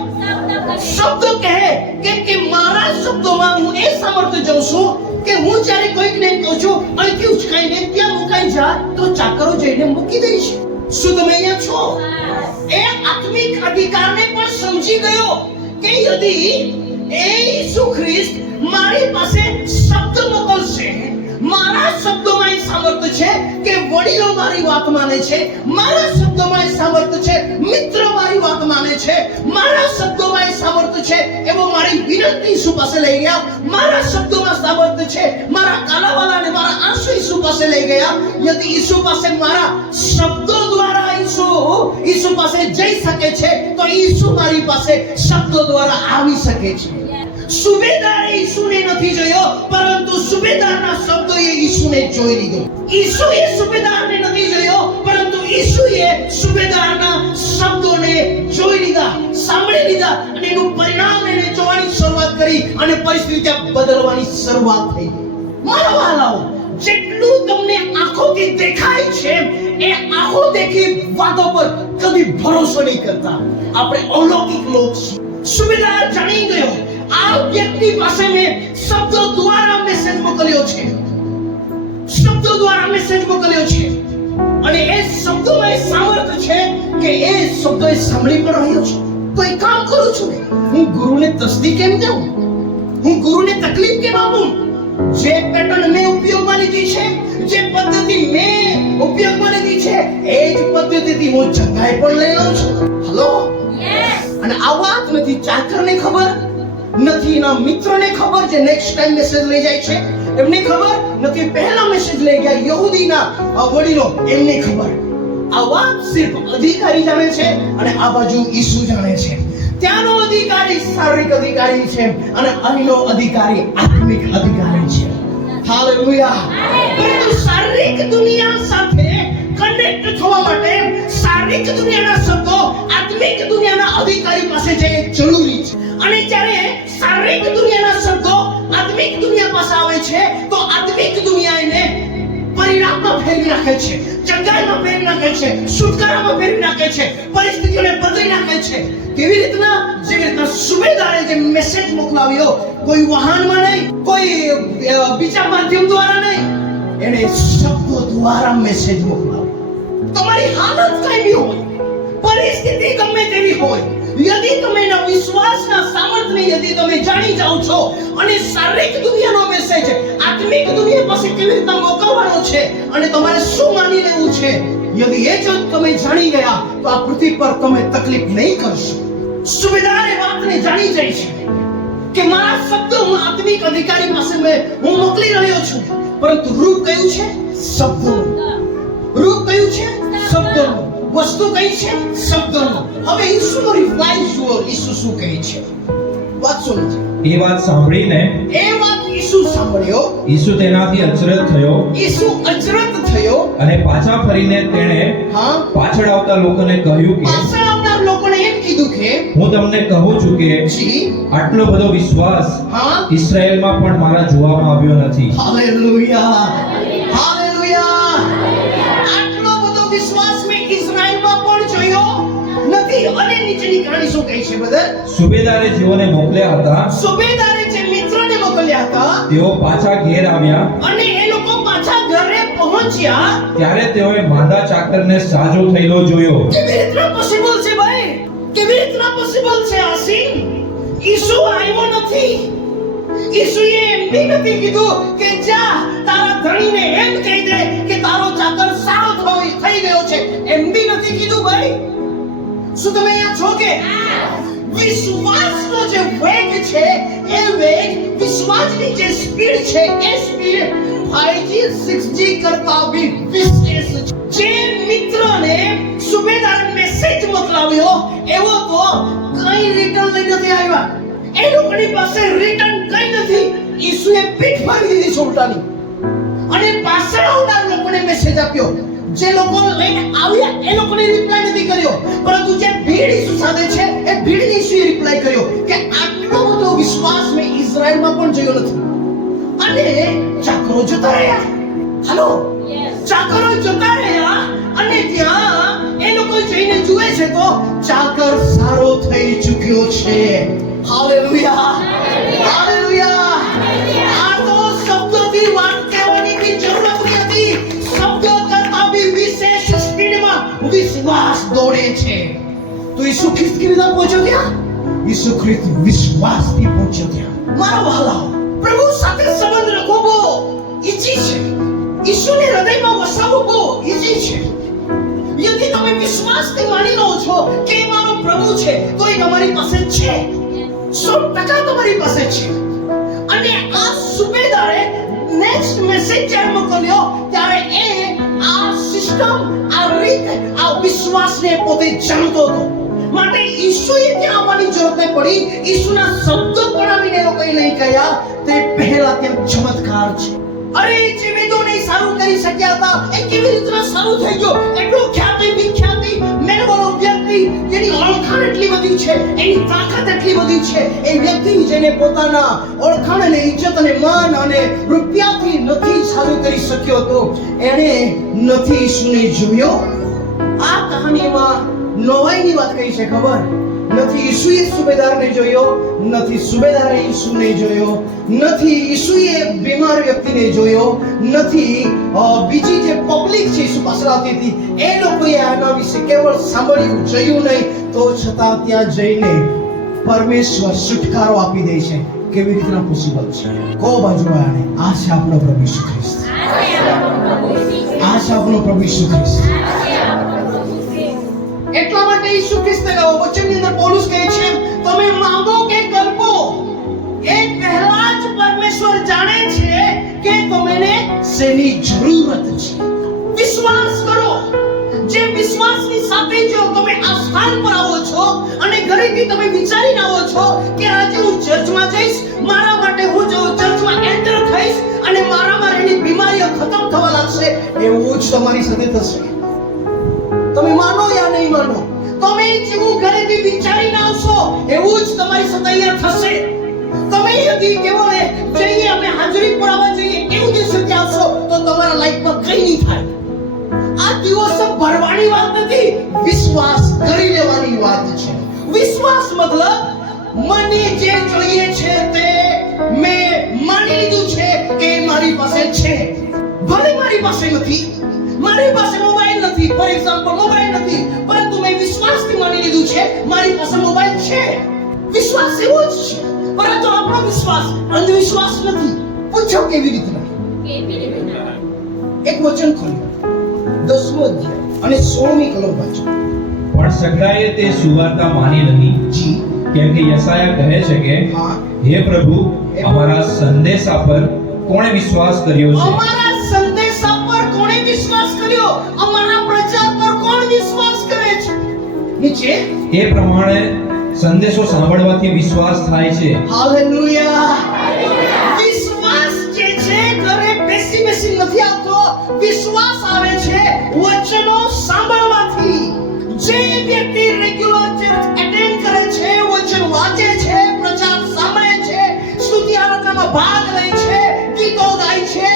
શબ્દ કહે, કેમ કે મારા શબ્દોમાં હું એ સામર્થ્ય જોઉં છું કે હું જ્યારે કોઈકને કહું છું અહીંથી ઉચકાઈને ત્યાં મુકાઈ જા, તો ચાકરો જઈને મૂકી દે છે. શું તમે અહીંયા છો? એ આત્મિક અધિકારને પણ સમજી ગયો કે યદિ એ ઈસુ ખ્રિસ્ત મારી પાસે શબ્દ મોકલશે, મારા શબ્દોમાં એ સામર્થ્ય છે કે વડીલો મારી વાત માને છે, મારા શબ્દોમાં એ સામર્થ્ય છે મિત્ર મારી વાત માને છે, મારા શબ્દોમાં એ સામર્થ્ય છે એવો મારી વિનંતી ઈસુ પાસે લઈ ગયા, મારા શબ્દોમાં સામર્થ્ય છે મારા કાલાવાલાને મારા આંસુ ઈસુ પાસે લઈ ગયા. યદિ ઈસુ પાસે મારા શબ્દો દ્વારા ઈસુ પાસે જઈ શકે છે, તો ઈસુ મારી પાસે શબ્દો દ્વારા આવી શકે છે. સુબેદારે ઈસુને નથી જોયો, પરંતુ સુબેદારના શબ્દોએ ઈસુને જોઈ લીધો. ઈસુએ સુબેદારને નથી જોયો, પરંતુ ઈસુએ સુબેદારના શબ્દોને જોઈ લીધા, સાંભળી લીધા અને એનું પરિણામ એને જોવાની શરૂઆત કરી અને પરિસ્થિતિ બદલવાની શરૂઆત થઈ. મારા વહાલાઓ, જેટલું તમને આંખોથી દેખાય છે એ આંખો દેખી વાતો પર કદી ભરોસો નહીં કરતા. આપણે અલૌકિક લોક છીએ. સુબેદાર જાણી ગયો આ વ્યક્તિ પાસે મેં શબ્દો દ્વારા મેસેજ મોકલ્યો છે, શબ્દો દ્વારા મેસેજ મોકલ્યો છે, અને એ શબ્દોમાં એ સામર્થ્ય છે કે એ શબ્દો એ સાંભળી પણ રહ્યો છે. તો એક કામ કરું છું ને, હું ગુરુને તસ્દી કેમ દઉં, હું ગુરુને તકલીફ કેમ આપું? જે પેટર્ન મેં ઉપયોગમાં લીધી છે, જે પદ્ધતિ મેં ઉપયોગમાં લીધી છે, એ જ પદ્ધતિથી હું જગ્યાએ પણ લઈ લઉં છું. હલો, અને આ વાત નથી ચાકરને ખબર, નથી એના મિત્રને ખબર જે નેક્સ્ટ ટાઈમ મેસેજ લઈ જાય છે, એમને ખબર નથી પહેલા મેસેજ લઈ ગયા યહૂદીના વડીલો, એમને ખબર. આ વાત સિર્ફ અધિકારી જાણે છે અને આ બાજુ ઈસુ જાણે છે. ત્યાંનો અધિકારી શારીરિક અધિકારી છે અને અહીંનો અધિકારી આત્મિક અધિકારી છે. હાલેલુયા. પરંતુ શારીરિક દુનિયા સાથે કનેક્ટ થવા માટે શારીરિક દુનિયાના શબ્દો આત્મિક દુનિયાના અધિકારી પાસે જઈએ જરૂરી છે. અને જ્યારે શારીરિક દુનિયાના શબ્દો આત્મિક દુનિયા પાસે આવે છે તો આત્મિક દુનિયા એને પરિણામમાં ફેરવી નાખે છે, જંગલમાં ફેરવી નાખે છે, છુટકારામાં ફેરવી નાખે છે, પરિસ્થિતિઓને બદલી નાખે છે. કેવી રીતના? જેવી રીતના સુબેદારે જે મેસેજ મોકલાવ્યો, કોઈ વાહનમાં નહીં, કોઈ બીજા માધ્યમ દ્વારા નહીં, એને શબ્દો દ્વારા મેસેજ મોકલાવ્યો. તમારી હાલત કઈ બી હોય, પરિસ્થિતિ ગમે તેવી હોય, यदि તમે એના વિશ્વાસના સામર્થ્યને यदि તમે જાણી જાઓ છો અને શારીરિક દુનિયાનો મેસેજ આત્મિક દુનિયા પાસે કેવી રીતે મોકલવાનો છે અને તમારે શું માની લેવું છે, यदि એ જો તમે જાણી ગયા તો આ પૃથ્વી પર તમે તકલીફ નહીં કરશો. સુબેદાર એ વાતને જાણી જાય છે કે મારા શબ્દો હું આત્મિક અધિકારી પાસે હું મોકલી રહ્યો છું, પરંતુ રૂપ કયું છે? શબ્દોનું. રૂપ કયું છે? શબ્દોનું. વસ્તુ કઈ છે? શબ્દોનો. હવે ઈસુનો રિપ્લાય જુઓ, ઈસુ શું કહે છે. વાત સમજો. એ વાત સાંભળીને ઈસુ સાંભળ્યો, ઈસુ તેનાથી અચરજ થયો, ઈસુ અચરજ થયો, અને પાછા ફરીને તેણે પાછળ આવતા લોકોને કહ્યું કે પાછળ આવનાર લોકોને એમ કીધું કે હું તમને કહું છું કે આટલો બધો વિશ્વાસ ઇસ્રાયેલમાં પણ મારા જોવામાં આવ્યો નથી. Hallelujah, hallelujah. આટલો બધો વિશ્વાસ મેં ઇઝરાયલમાં પણ જોયો નથી. અને નીચેની કહાની શું કહે છે બ્રધર? સુબેદારે જેઓને મોકલ્યા હતા, સુબેદારે જે મિત્રોને મોકલ્યા હતા, તેઓ પાછા ઘેર આવ્યા, અને એ લોકો પાછા ઘરે પહોંચ્યા ત્યારે તેઓએ માંદા ચાકરને સાજો થયેલો જોયો. કેવી રીતના પોસિબલ છે ભાઈ? કેવી રીતના પોસિબલ છે આસીન? ઈસુ આવ્યો નથી. ઈસુએ એમ બી નથી કીધું કે જા તારા ધણીને એમ કહી દે કે તારો ચાકર સારો થઈ ગયો છે. એમ બી નથી કીધું ભાઈ. શું તમે અહીંયા છો કે વિશ્વાસનો જે વેગ છે એ વેગ, વિશ્વાસની જે સ્પીડ છે એ સ્પીડ 5G 6G કરતા બી વિશેષ છે. જે મિત્રને સુબેદાર મેસેજ મોકલાવ્યો એવો તો કઈ રિટર્ન લઈ નથી આવ્યા. એ લોકોની પાસે રિટર્ન કઈ નથી. ઈસુએ પીઠ ફાડી દીધી છોટાની અને પાછળ આવનાર લોકોને મેસેજ આપ્યો. જે લોકો લઈને આવ્યા એ લોકોને રિપ્લાય નથી કર્યો, પરંતુ જે ભીડ ઈસુ સાથે છે એ ભીડને ઈસુએ રિપ્લાય કર્યો કે આટલો બધો વિશ્વાસ મેં ઇઝરાયલમાં પણ જોયો નથી. અને ચાકરો જતા રહ્યા. હાલો, ચાકરો જતા રહ્યા અને ત્યાં એ લોકો જઈને જુએ છે તો ચાકર સારો થઈ ચૂક્યો છે. Hallelujah, hallelujah. આ તો શબ્દોથી વાત કહેવાની બી જરૂર નથી. શબ્દો કરતા બી વિશેષ સ્પીડમાં વિશ્વાસ દોડે છે. તો ઈસુ ખ્રિસ્ત કેવી રીતે પહોંચ્યો ત્યાં? ઈસુ ખ્રિસ્ત વિશ્વાસથી પહોંચ્યો ત્યાં. મારા વહાલાઓ, પ્રભુ સાથે સંબંધ રાખવો બહુ ઈજી છે. ઈસુને હૃદયમાં વસાવવું બહુ ઈજી છે. યદિ તમે વિશ્વાસથી માની લો છો કે એ મારો પ્રભુ છે તો એ તમારી પાસે છે, 100% તમારી પાસે છે. અને આ સુબેદારે નેક્સ્ટ મેસેજ જ્યારે મોકલ્યો ત્યારે એ આ સિસ્ટમ, આ રીત, આ વિશ્વાસને પોતે જાણતો હતો. માટે ઈસુએ ત્યાં આવવાની જરૂર નહીં પડી. ઈસુના શબ્દો પણ આવીને લોકોએ નહીં કહ્યા. તે પહેલા ત્યાં ચમત્કાર છે. અરે જે વેદો નહીં સારું કરી શક્યા હતા એ કેવી રીતના સારું થઈ ગયો? એટલો ખ્યાતિ વિખ્યાતિ મેળવવાનો વ્યક્તિ, જેની ઓળખાણ એટલી બધી છે, એની તાકાત એટલી બધી છે, એ વ્યક્તિ જેને પોતાના ઓળખાણ અને ઇજ્જત અને માન અને રૂપિયાથી નથી સારું કરી શક્યો હતો, એણે નથી ઈસુને જોયો. આ કહાનીમાં નવાઈની વાત કઈ છે ખબર? નથી ઈસુએ સુબેદારને જોયો, નથી સુબેદારે ઈસુને જોયો, નથી ઈસુએ બીમાર વ્યક્તિને જોયો, નથી બીજી જે પબ્લિક છે ઈસુ પાસે આવતી હતી એ લોકોએ આના વિશે કેવળ સાંભળ્યું, જોયું નહીં, તો છતાં ત્યાં જઈને પરમેશ્વર છુટકારો આપી દે છે. કેવી રીતના પોસિબલ છે? કો બાજુવાળાને આ છે આપણો પ્રભુ ઈસુ ખ્રિસ્ત. આ છે આપણો પ્રભુ ઈસુ ખ્રિસ્ત. એટલા માટે ઈસુ ખ્રિસ્તે વચનની અંદર પૌલુસ કહે છે, તમે માંગો કે કરવો એ પહેલા જ પરમેશ્વર જાણે છે કે તમને શેની જરૂરત છે. વિશ્વાસ કરો. જે વિશ્વાસની સાથે જો તમે આ સ્થાન પર આવો છો અને ઘરેથી તમે વિચારીને આવો છો કે આજે હું ચર્ચમાં જઈશ, મારા માટે હું જો ચર્ચમાં એન્ટર થઈશ અને મારામાં રહેલી બીમારીઓ ખતમ થવા લાગશે, એવું જ તમારી સાથે થશે. તમે માનો યા નહીં માનો, તમે જેવું ઘરેથી વિચારીને આવશો એવું જ તમારી સાથે અહીંયા થશે. તમે અહીંયાથી કેવળ જઈએ અમે હાજરી પર આવવા જઈએ એવું જ સત્ય આવશો તો તમારા લાઈફમાં કંઈ નહીં થાય. આ દિવસો ભરવાની વાત નથી, વિશ્વાસ કરી લેવાની વાત છે. વિશ્વાસ મતલબ મને જે જોઈએ છે તે મેં માની લીધું છે કે મારી પાસે છે. ભલે મારી પાસે નથી, મારી પાસે મોબાઈલ નથી, ફોર એક્ઝામ્પલ મોબાઈલ નથી, પરંતુ મેં વિશ્વાસથી માની લીધું છે મારી પાસે મોબાઈલ છે. વિશ્વાસ એવો જ છે, પરંતુ આપણો વિશ્વાસ અંધવિશ્વાસ નથી. પૂછો કેવી રીતના? એક વચન ખોલ્યું 10મો અધ્યાય અને 16મી કલમ વાંચો. પણ સગડાએ તે સુવાર્તા માની નહીં, કેમ કે યશાયા કહે છે કે હે પ્રભુ, અમારા સંદેશા પર કોણે વિશ્વાસ કર્યો છે? અમારા સંદેશા પર કોણે વિશ્વાસ કર્યો? અમારા પ્રચાર પર કોણ વિશ્વાસ કરે છે? નીચે એ પ્રમાણે સંદેશો સાંભળવાથી વિશ્વાસ થાય છે. હાલેલુયા. વિશ્વાસ જે છે ઘરે બેસી નથી આવતો, વિશ્વાસ આવે છે વચનો સાંભળવાથી. જે વ્યક્તિ રેગ્યુલર ચર્ચ એટેન્ડ કરે છે, વચન વાંચે છે, પ્રચાર સાંભળે છે, સ્તુતિ આરાધનામાં ભાગ લે છે, ગીતો ગાય છે,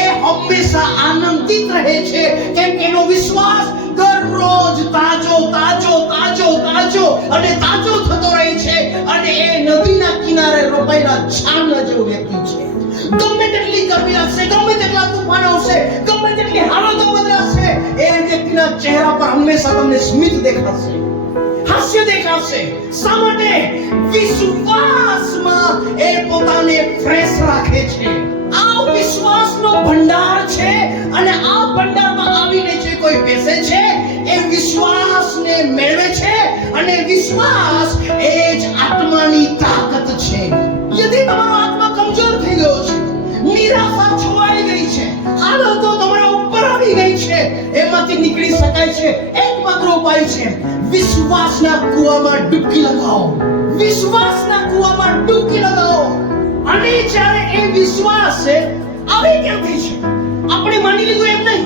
એ હંમેશા આનંદિત રહે છે, કેમ કે એનો વિશ્વાસ દરરોજ તાજો અને તાજો થતો રહે છે. અને એ નદીના કિનારે રોપાયેલા ઝાડના જેવો વ્યક્તિ છે. ગમે તેટલી ગરમી આવશે, ગમે તેટલા તૂફાન આવશે, ગમે તેટલી હાલતો બદલાશે, એ વ્યક્તિના ચહેરા પર હંમેશા તમને સ્મિત દેખાશે, હાસ્ય દેખાશે. શા માટે? વિશ્વાસમાં એ પોતાને ફ્રેશ રાખે છે. આ વિશ્વાસનો ભંડાર છે અને આ ભંડારમાં આવીને જે કોઈ બેસે છે એ વિશ્વાસને મેળવે છે અને વિશ્વાસ એ જ આત્માની તાકાત છે. યદિ તમારો આત્મા કમજોર થઈ ગયો છે, નિરાશા છવાઈ ગઈ છે, હાલતો તમારા ઉપર આવી ગઈ છે, એમાંથી નીકળી શકાય છે. એકમાત્ર ઉપાય છે વિશ્વાસના કૂવામાં ડૂબકી લગાવો. વિશ્વાસના કૂવામાં ડૂબકી લગાવો. અને જ્યારે એ વિશ્વાસ છે આવે ક્યાંથી છે? આપણે માની લીધું એમ નહીં,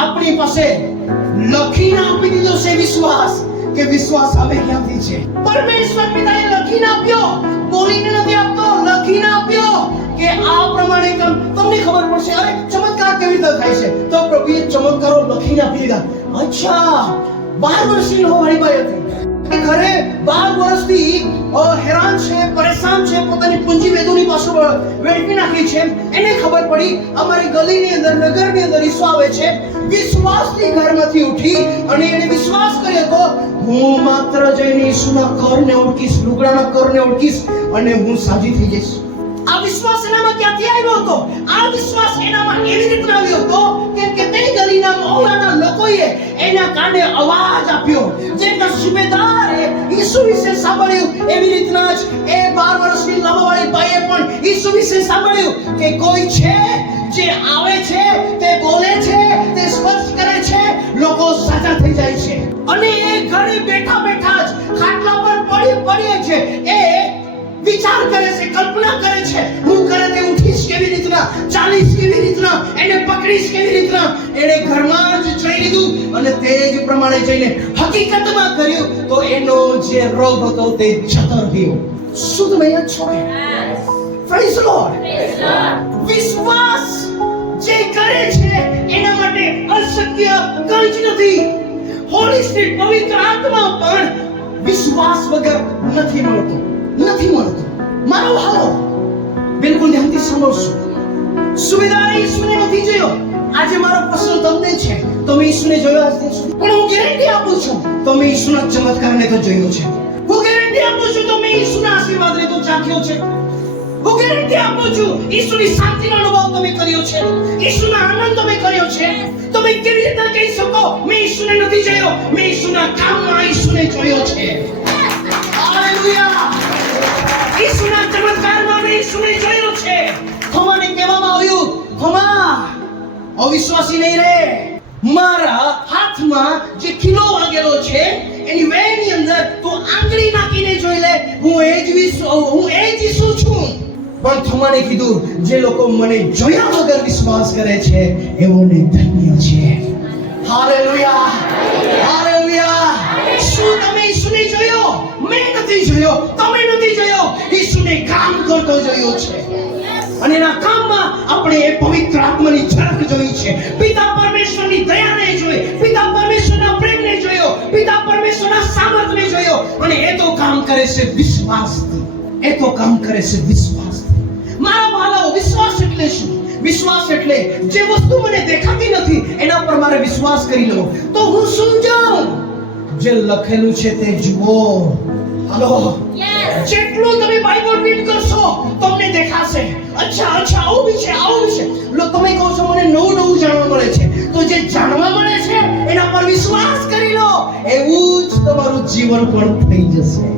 આપણી પાસે લખીને આપી દીધો છે વિશ્વાસ. કે વિશ્વાસ આવે ક્યાંથી છે? પરમેશ્વર પિતાએ લખીને આપ્યો, બોલીને નથી આપતો, લખીને આપ્યો કે આ પ્રમાણે તમને ખબર પડશે. અરે ચમત્કાર કેવી રીતે થાય છે? તો પ્રભુએ ચમત્કારો લખીને આપી દીધા. અચ્છા, 12 વર્ષની હોવાળી બાઈ હતી, ઘરે 12 વર્ષથી હેરાન છે, પરેશાન છે, પોતાની પૂંજી વેદોની પાછળ વેડફી નાખી છે. એને ખબર પડી અમારી ગલીની અંદર, નગરની અંદર ઈસુ આવે છે. વિશ્વાસથી ઘરમાંથી ઉઠી અને એને વિશ્વાસ કર્યો તો હું માત્ર જઈને ઈસુના કરને ઓળખીશ, લુગડાના કરને ઓળખીશ અને હું સાજી થઈ જઈશ. આ વિશ્વાસ એનામાં ક્યાંથી આવ્યો હતો? આ વિશ્વાસ એનામાં એવી રીતે આવ્યો હતો કે તે ગલીના મહોલ્લાના લોકોએ એના કાને અવાજ આપ્યો. જેના સુબેદારે ઈસુ વિશે સાંભળ્યું, એવી રીતના જ એ 12 વર્ષની લાંબાવાળી બાઈએ પણ ઈસુ વિશે સાંભળ્યું કે કોઈ છે જે આવે છે, તે બોલે છે, તે સ્પર્શ કરે છે, લોકો સાજા થઈ જાય છે. અને એ ઘરે બેઠા જ ખાટલા પર પડી છે, એ વિચાર કરે છે, કલ્પના કરે છે, હું ઘરેથી ઉઠીશ કેવી રીતના, ચાલીશ કેવી રીતના, એને પકડીશ કેવી રીતના. એને ઘરમાં જ જઈ લીધું અને તે જ પ્રમાણે જઈને હકીકતમાં કર્યું તો એનો જે રોગ હતો તે જતો રહ્યો. શું તમે અહીંયા છો? Praise the lord. વિશ્વાસ જે કરે છે એના માટે અશક્ય કંઈ જ નથી. હોલી સ્પિરિટ પવિત્ર આત્મા પણ વિશ્વાસ વગર નથી મળતો. મારો હાલો બિલકુલ ધ્યાનથી સમજશો. સુબેદારે ઈસુને નથી જોયો. આજે મારો પ્રશ્ન તમને છે, તમે ઈસુને જોયો આજ દિન સુધી? પણ હું ગેરંટી આપું છું તમે ઈસુના ચમત્કારને તો જોયો છે. હું ગેરંટી આપું છું તમે ઈસુના આશીર્વાદને તો ચાખ્યો છે. હું ગેરંટી આપું છું ઈસુની શાંતિનો અનુભવ તમે કર્યો છે, ઈસુના આનંદ તમે કર્યો છે. તમે કેવી રીતે કહી શકો મેં ઈસુને નથી જોયો? મેં ઈસુના કામમાં ઈસુને જોયો છે. હાલેલુયા! ઈસુના ચમત્કારમાં મેં ઈસુને જોયો છે. થોમાને કહેવામાં આવ્યું, થોમા અવિશ્વાસી નહીં રહે. મારા હાથમાં જે ખીલો વાગેલો છે એની વેની અંદર તું આંગળી નાખીને જોઈ લે. હું એ જ ઈસુ છું. પણ થોમાને કીધું, જે લોકો મને જોયા વગર વિશ્વાસ કરે છે એઓને ધન્ય છે. હાલેલુયા! હાલેલુયા! શું તમે ઈસુને જોયો? મેં નથી જોયો, તમે નથી જોયો. ઈસુને કામ કરતો જોયો છે. અને એના કામમાં આપણે એ પવિત્ર આત્માની ઝલક જોઈ છે. પિતા પરમેશ્વરની દયાને જોઈ, પિતા પરમેશ્વરના પ્રેમને જોયો, પિતા પરમેશ્વરના સામર્થ્યને જોયો. અને એ તો કામ કરે છે વિશ્વાસથી. મારા ભાઈઓ, વિશ્વાસ એટલે શું? વિશ્વાસ એટલે જે વસ્તુ મને દેખાતી નથી એના પર મારે વિશ્વાસ કરી લો તો હું શું જાઉં? જે લખેલું છે તે જુઓ. હાલો, જેટલું તમે બાઇબલ રીડ કરશો તમને દેખાશે, અચ્છા આવું બી છે. લો, તમે કહો છો મને નવું જાણવા મળે છે, તો જે જાણવા મળે છે એના પર વિશ્વાસ કરી લો. એવું જ તમારું જીવન પણ થઈ જશે.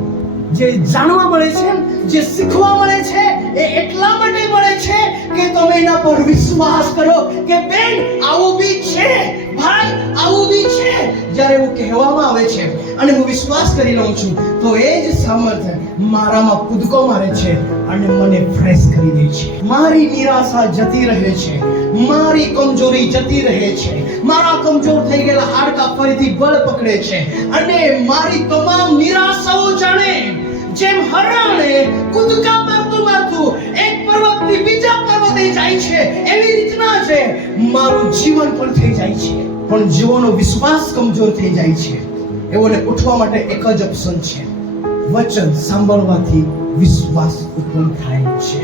જે જાણવા મળે છે, જે શીખવા મળે છે એ એટલા માટે મળે છે કે તમે એના પર વિશ્વાસ કરો કે બેન આવું બી છે, ભાઈ આવું બી છે. જ્યારે એવું કહેવામાં આવે છે અને હું વિશ્વાસ કરી લઉં છું તો એ જ સામર્થ્ય મારામાં કૂદકો મારે છે અને મને ફ્રેશ કરી દે છે. મારી નિરાશા જતી રહે છે, મારી કમજોરી જતી રહે છે, મારા કમજોર થઈ ગયેલા હાડકાં ફરીથી બળ પકડે છે અને મારી તમામ નિરાશાઓ જાણે જેમ હરણે કૂદકા મારતું એક પર્વતથી બીજા પર્વતે જાય છે એવી રીતના છે મારું જીવન પણ થઈ જાય છે. પણ જેઓનો વિશ્વાસ કમજોર થઈ જાય છે એઓને ઉઠવા માટે એક જ ઓપ્શન છે, વચન સાંભળવાથી વિશ્વાસ ઉત્પન્ન થાય છે.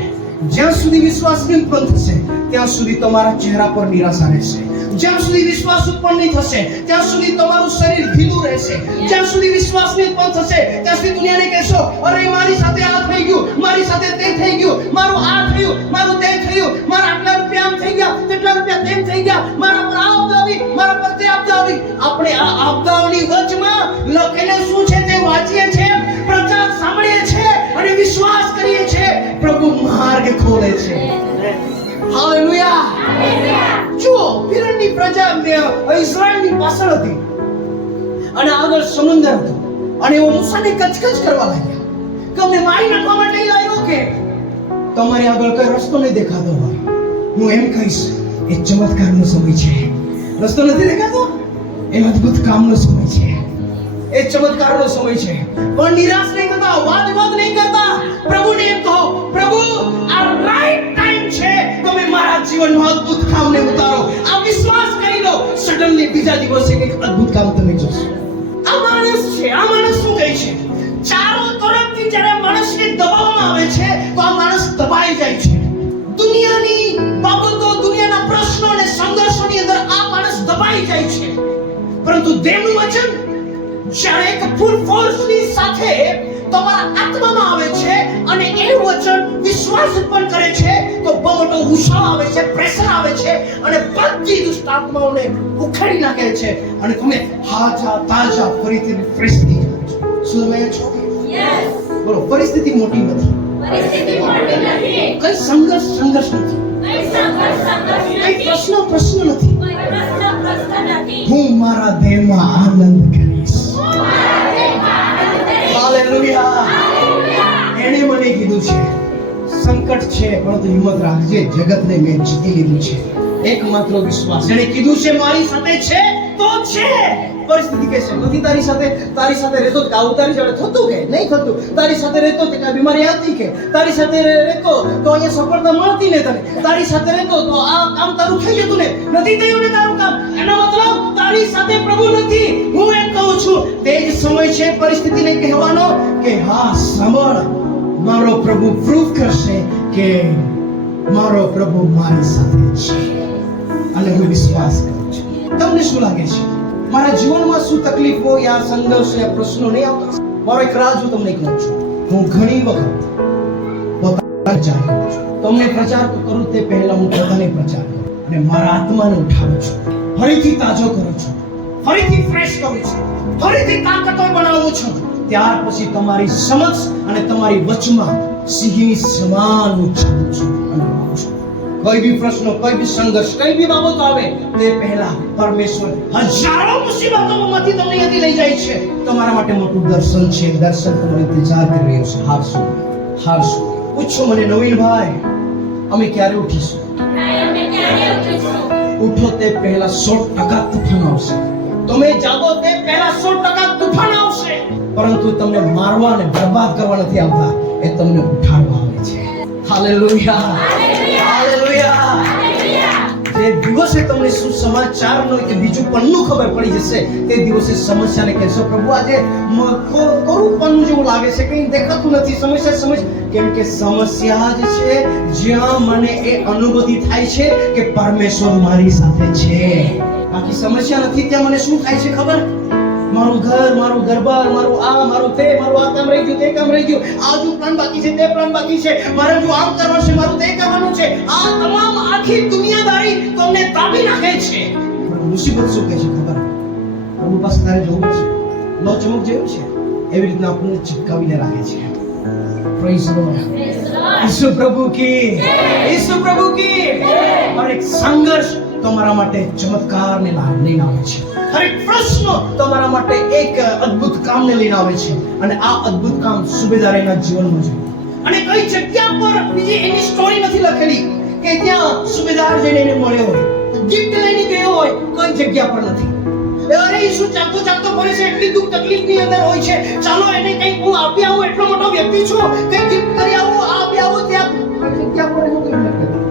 જ્યાં સુધી વિશ્વાસ નહીં ઉત્પન્ન થશે ત્યાં સુધી તમારા ચહેરા પર નિરાશા રહેશે. જ્યાં સુધી વિશ્વાસ ઉત્પન્ન નહીં થશે ત્યાં સુધી તમારું શરીર ઢીલું રહેશે. જ્યાં સુધી વિશ્વાસ નહીં ઉત્પન્ન થશે ત્યાં સુધી દુનિયાને કહેશો, અરે મારી સાથે આ થઈ ગયું, મારી સાથે તે થઈ ગયું, મારું આ થયું, મારું તે થયું, મારા આટલા રૂપિયા આમ થઈ ગયા, તેટલા રૂપિયા તેમ થઈ ગયા, મારા પર આ આપદા આવી, મારા પર તે આપદા આવી. આપણે આ આપદાઓની વચમાં લખેલું શું છે તે વાંચીએ છીએ, પ્રચાર સાંભળીએ છીએ અને વિશ્વાસ કરીએ છીએ. પ્રભુ માર્ગ ખોલે છે. હાલેલુયા! જુઓ, ફિરૌનની પ્રજા ઇઝરાયલની પાછળ હતી અને આગળ સમુદ્ર હતો અને એવો મૂસાને કચકચ કરવા લાગ્યા કે અમને મારી નાખવા માટે આવ્યો કે તમારી આગળ કઈ રસ્તો નહીં દેખાતો હોય. હું એમ કહીશ, એ ચમત્કારનો સમય છે. રસ્તો નથી દેખાતો, એ અદ્ભુત કામનો સમય છે, એ ચમત્કારનો સમય છે. પણ નિરાશ નહીં થતા, વાદ નહીં કરતા. પ્રભુને એમ કહો, પ્રભુ આ રાઈટ ટાઈમ છે, તમે મારા જીવનમાં અદ્ભુત કામને ઉતારો. આ વિશ્વાસ કરી લો, સડનલી બીજા દિવસે એક અદ્ભુત કામ તમે જોશો. આ માણસ શું કહે છે? ચારો તરફથી જ્યારે માણસને દબાવવામાં આવે છે તો આ માણસ દબાઈ જાય છે. દુનિયાની બાબતો, દુનિયાના પ્રશ્નો અને સંઘર્ષોની અંદર આ માણસ દબાઈ જાય છે. પરંતુ દેવનું વચન જ્યારે એક ફૂલ ફોર્સની સાથે તમારા આત્મામાં આવે છે અને એ વચન વિશ્વાસ ઉત્પન્ન કરે છે તો બહુ મોટો ઉછાળ આવે છે, પ્રેશર આવે છે અને બધી દુષ્ટ આત્માઓને ઉખાડી નાખે છે અને તમે તાજા ફરીથી ફ્રેશ થઈ જાઓ છો. શું તમે છો? યસ. બોલો, પરિસ્થિતિ મોટી નથી, કઈ સંઘર્ષ નથી, કઈ પ્રશ્ન નથી. હું મારા દેહમાં આનંદ કરીશ. હાલેલુયા! એણે મને કીધું છે સંકટ છે પરંતુ હિંમત રાખજે, જગતને મેં જીતી લીધું છે. એકમાત્ર વિશ્વાસ. એણે કીધું છે મારી સાથે છે તો છે, પરિસ્થિતિ કહેશે નથી તારી સાથે રહેતો તો આવું તારી જોડે થતું કે નહીં થતું, તારી સાથે રહેતો તો કે બીમારી આવતી કે, તારી સાથે રહેતો તો અહીંયા સફળતા મળતી ને તને, તારી સાથે રહેતો તો આ કામ તારું થઈ જતું ને, નથી થયું ને તારું કામ, એનો મતલબ તારી સાથે પ્રભુ નથી. હું એમ કહું છું તે જ સમય છે પરિસ્થિતિને કહેવાનો કે હા સાંભળ, મારો પ્રભુ પ્રૂફ કરશે કે મારો પ્રભુ મારી સાથે છે અને હું વિશ્વાસ કરું છું. તમને શું લાગે છે મારા જીવનમાં શું તકલીફો યા સંઘર્ષ યા પ્રશ્નો નહીં આવતા? મારો એક રાજ હું તમને કહું છું, હું ઘણી વખત પોતાને પ્રચાર કરું છું. તમને પ્રચાર કરું તે પહેલા હું પોતાને પ્રચાર કરું અને મારા આત્માને ઉઠાવું છું, ફરીથી તાજો કરું છું, ફરીથી ફ્રેશ કરું છું, ફરીથી તાકાતવાર બનાવું છું. ત્યાર પછી તમારી સમક્ષ અને તમારી વચમાં સિંહની સમાન ઉછળું છું અને રહું છું. કોઈ બી પ્રશ્નો, કોઈ બી સંઘર્ષ, કોઈ બી બાબતો આવે તે પહેલા પરમેશ્વર હજારો મુસીબતોમાંથી તમને અહીંયાથી લઈ જાય છે. તમારા માટે મોટું દર્શન છે, દર્શન તમારો ઇંતજાર કરી રહ્યો છે. હારશો. પૂછો મને નવીનભાઈ, અમે ક્યારે ઉઠીશું? ઉઠો તે પહેલા 100% તૂફાન આવશે. તમે જાગો તે પહેલા 100% તૂફાન આવશે. પરંતુ તમને મારવા અને બરબાદ કરવા નથી આવતા, એ તમને ઉઠાડવા આવે છે. Hallelujah, hallelujah. જે દિવસે તમને સુસમાચારનો કે બીજું પન્નું ખબર પડી જશે, તે દિવસે સમસ્યાને કહેશો પ્રભુ આજે કોરું પન્નું જેવું લાગે છે, કંઈ દેખાતું નથી. સમસ્યા કેમ કે સમસ્યા જ છે જ્યાં મને એ અનુભૂતિ થાય છે કે પરમેશ્વર મારી સાથે છે. બાકી સમસ્યા નથી ત્યાં મને શું થાય છે ખબર? મારું ઘર, મારું ઘરબાર, મારું આ, મારું તે, મારું આ કામ રહી ગયું, તે કામ રહી ગયું, આ જો પ્લાન બાકી છે, તે પ્લાન બાકી છે, મારે જો આમ કરવાનું છે, મારું તે કરવાનું છે. આ તમામ આખી દુનિયાદારી તમને દાબી નાખે છે. પણ મુસીબત શું કહે છે ખબર? પ્રભુ પાસે તારે જવું પડશે. લો ચમક જેવું છે એવી રીતના આપણને ચિપકાવીને રાખે છે. Praise the lord. ઈસુ પ્રભુ કી, ઈસુ પ્રભુ કી. હરેક સંઘર્ષ તમારા માટે ચમત્કારને લઈને આવે છે. હરેક પ્રશ્ન તમારા માટે એક અદ્ભુત કામને લઈને આવે છે અને આ અદ્ભુત કામ સુબેદારીના જીવનમાં છે. અને કઈ જગ્યા પર બીજી એની સ્ટોરી નથી લખેલી કે ત્યાં સુબેદાર જઈને એને મળ્યો હોય, ગિફ્ટ લઈને ગયો હોય, કોઈ જગ્યા પર નથી. અરે ઈસુ ચાકતો ફરે છે, એટલી દુઃખ તકલીફની અંદર હોય છે, ચાલો એને કંઈક હું આપી આવું, એટલો મોટો વ્યક્તિ છું, કંઈક ગિફ્ટ કરી આવું, આપી આવું. ત્યાં જગ્યા પર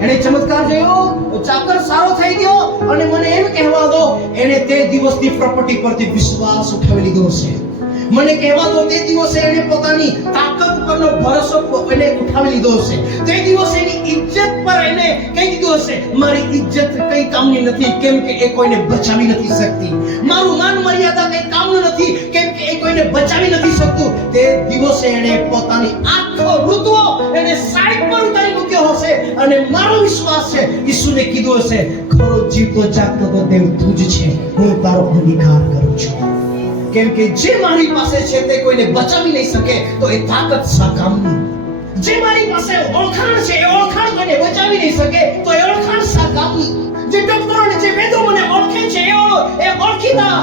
એને ચમત્કાર જોયો, ચાકર સારો થઈ ગયો અને મને એમ કહેવા દો એને તે દિવસની પ્રોપર્ટી પરથી વિશ્વાસ ઉઠાવી લીધો છે. મને કહેવા દો તે દિવસે એને પોતાની તાકાત પરનો ભરોસો એને ઉઠાવી લીધો હશે. તે દિવસે એની ઇજ્જત પર એને કહી દીધું હશે મારી ઇજ્જત કઈ કામની નથી કેમ કે એ કોઈને બચાવી નથી શકતી, મારું માન મર્યાદા કઈ કામનું નથી કેમ કે એ કોઈને બચાવી નથી શકતું. તે દિવસે એને પોતાની આખો ઋતુઓ એને સાઈડ પર ઉતારી મૂક્યો હશે અને મારો વિશ્વાસ છે ઈસુને કીધું હશે ખરો જીવતો જાગતો તો દેવ તું જ છે, હું તારો અંગીકાર કરું છું. કેમ કે જે મારી પાસે છે તે કોઈને બચાવી નહીં શકે તો એ તાકાત શા કામની? જે મારી પાસે ઓળખાણ છે એ ઓળખાણ કોઈને બચાવી નહીં શકે તો એ ઓળખાણ શા કામની? જે ડોક્ટરો અને જે વેદો મને ઓળખે છે એ ઓળખીતા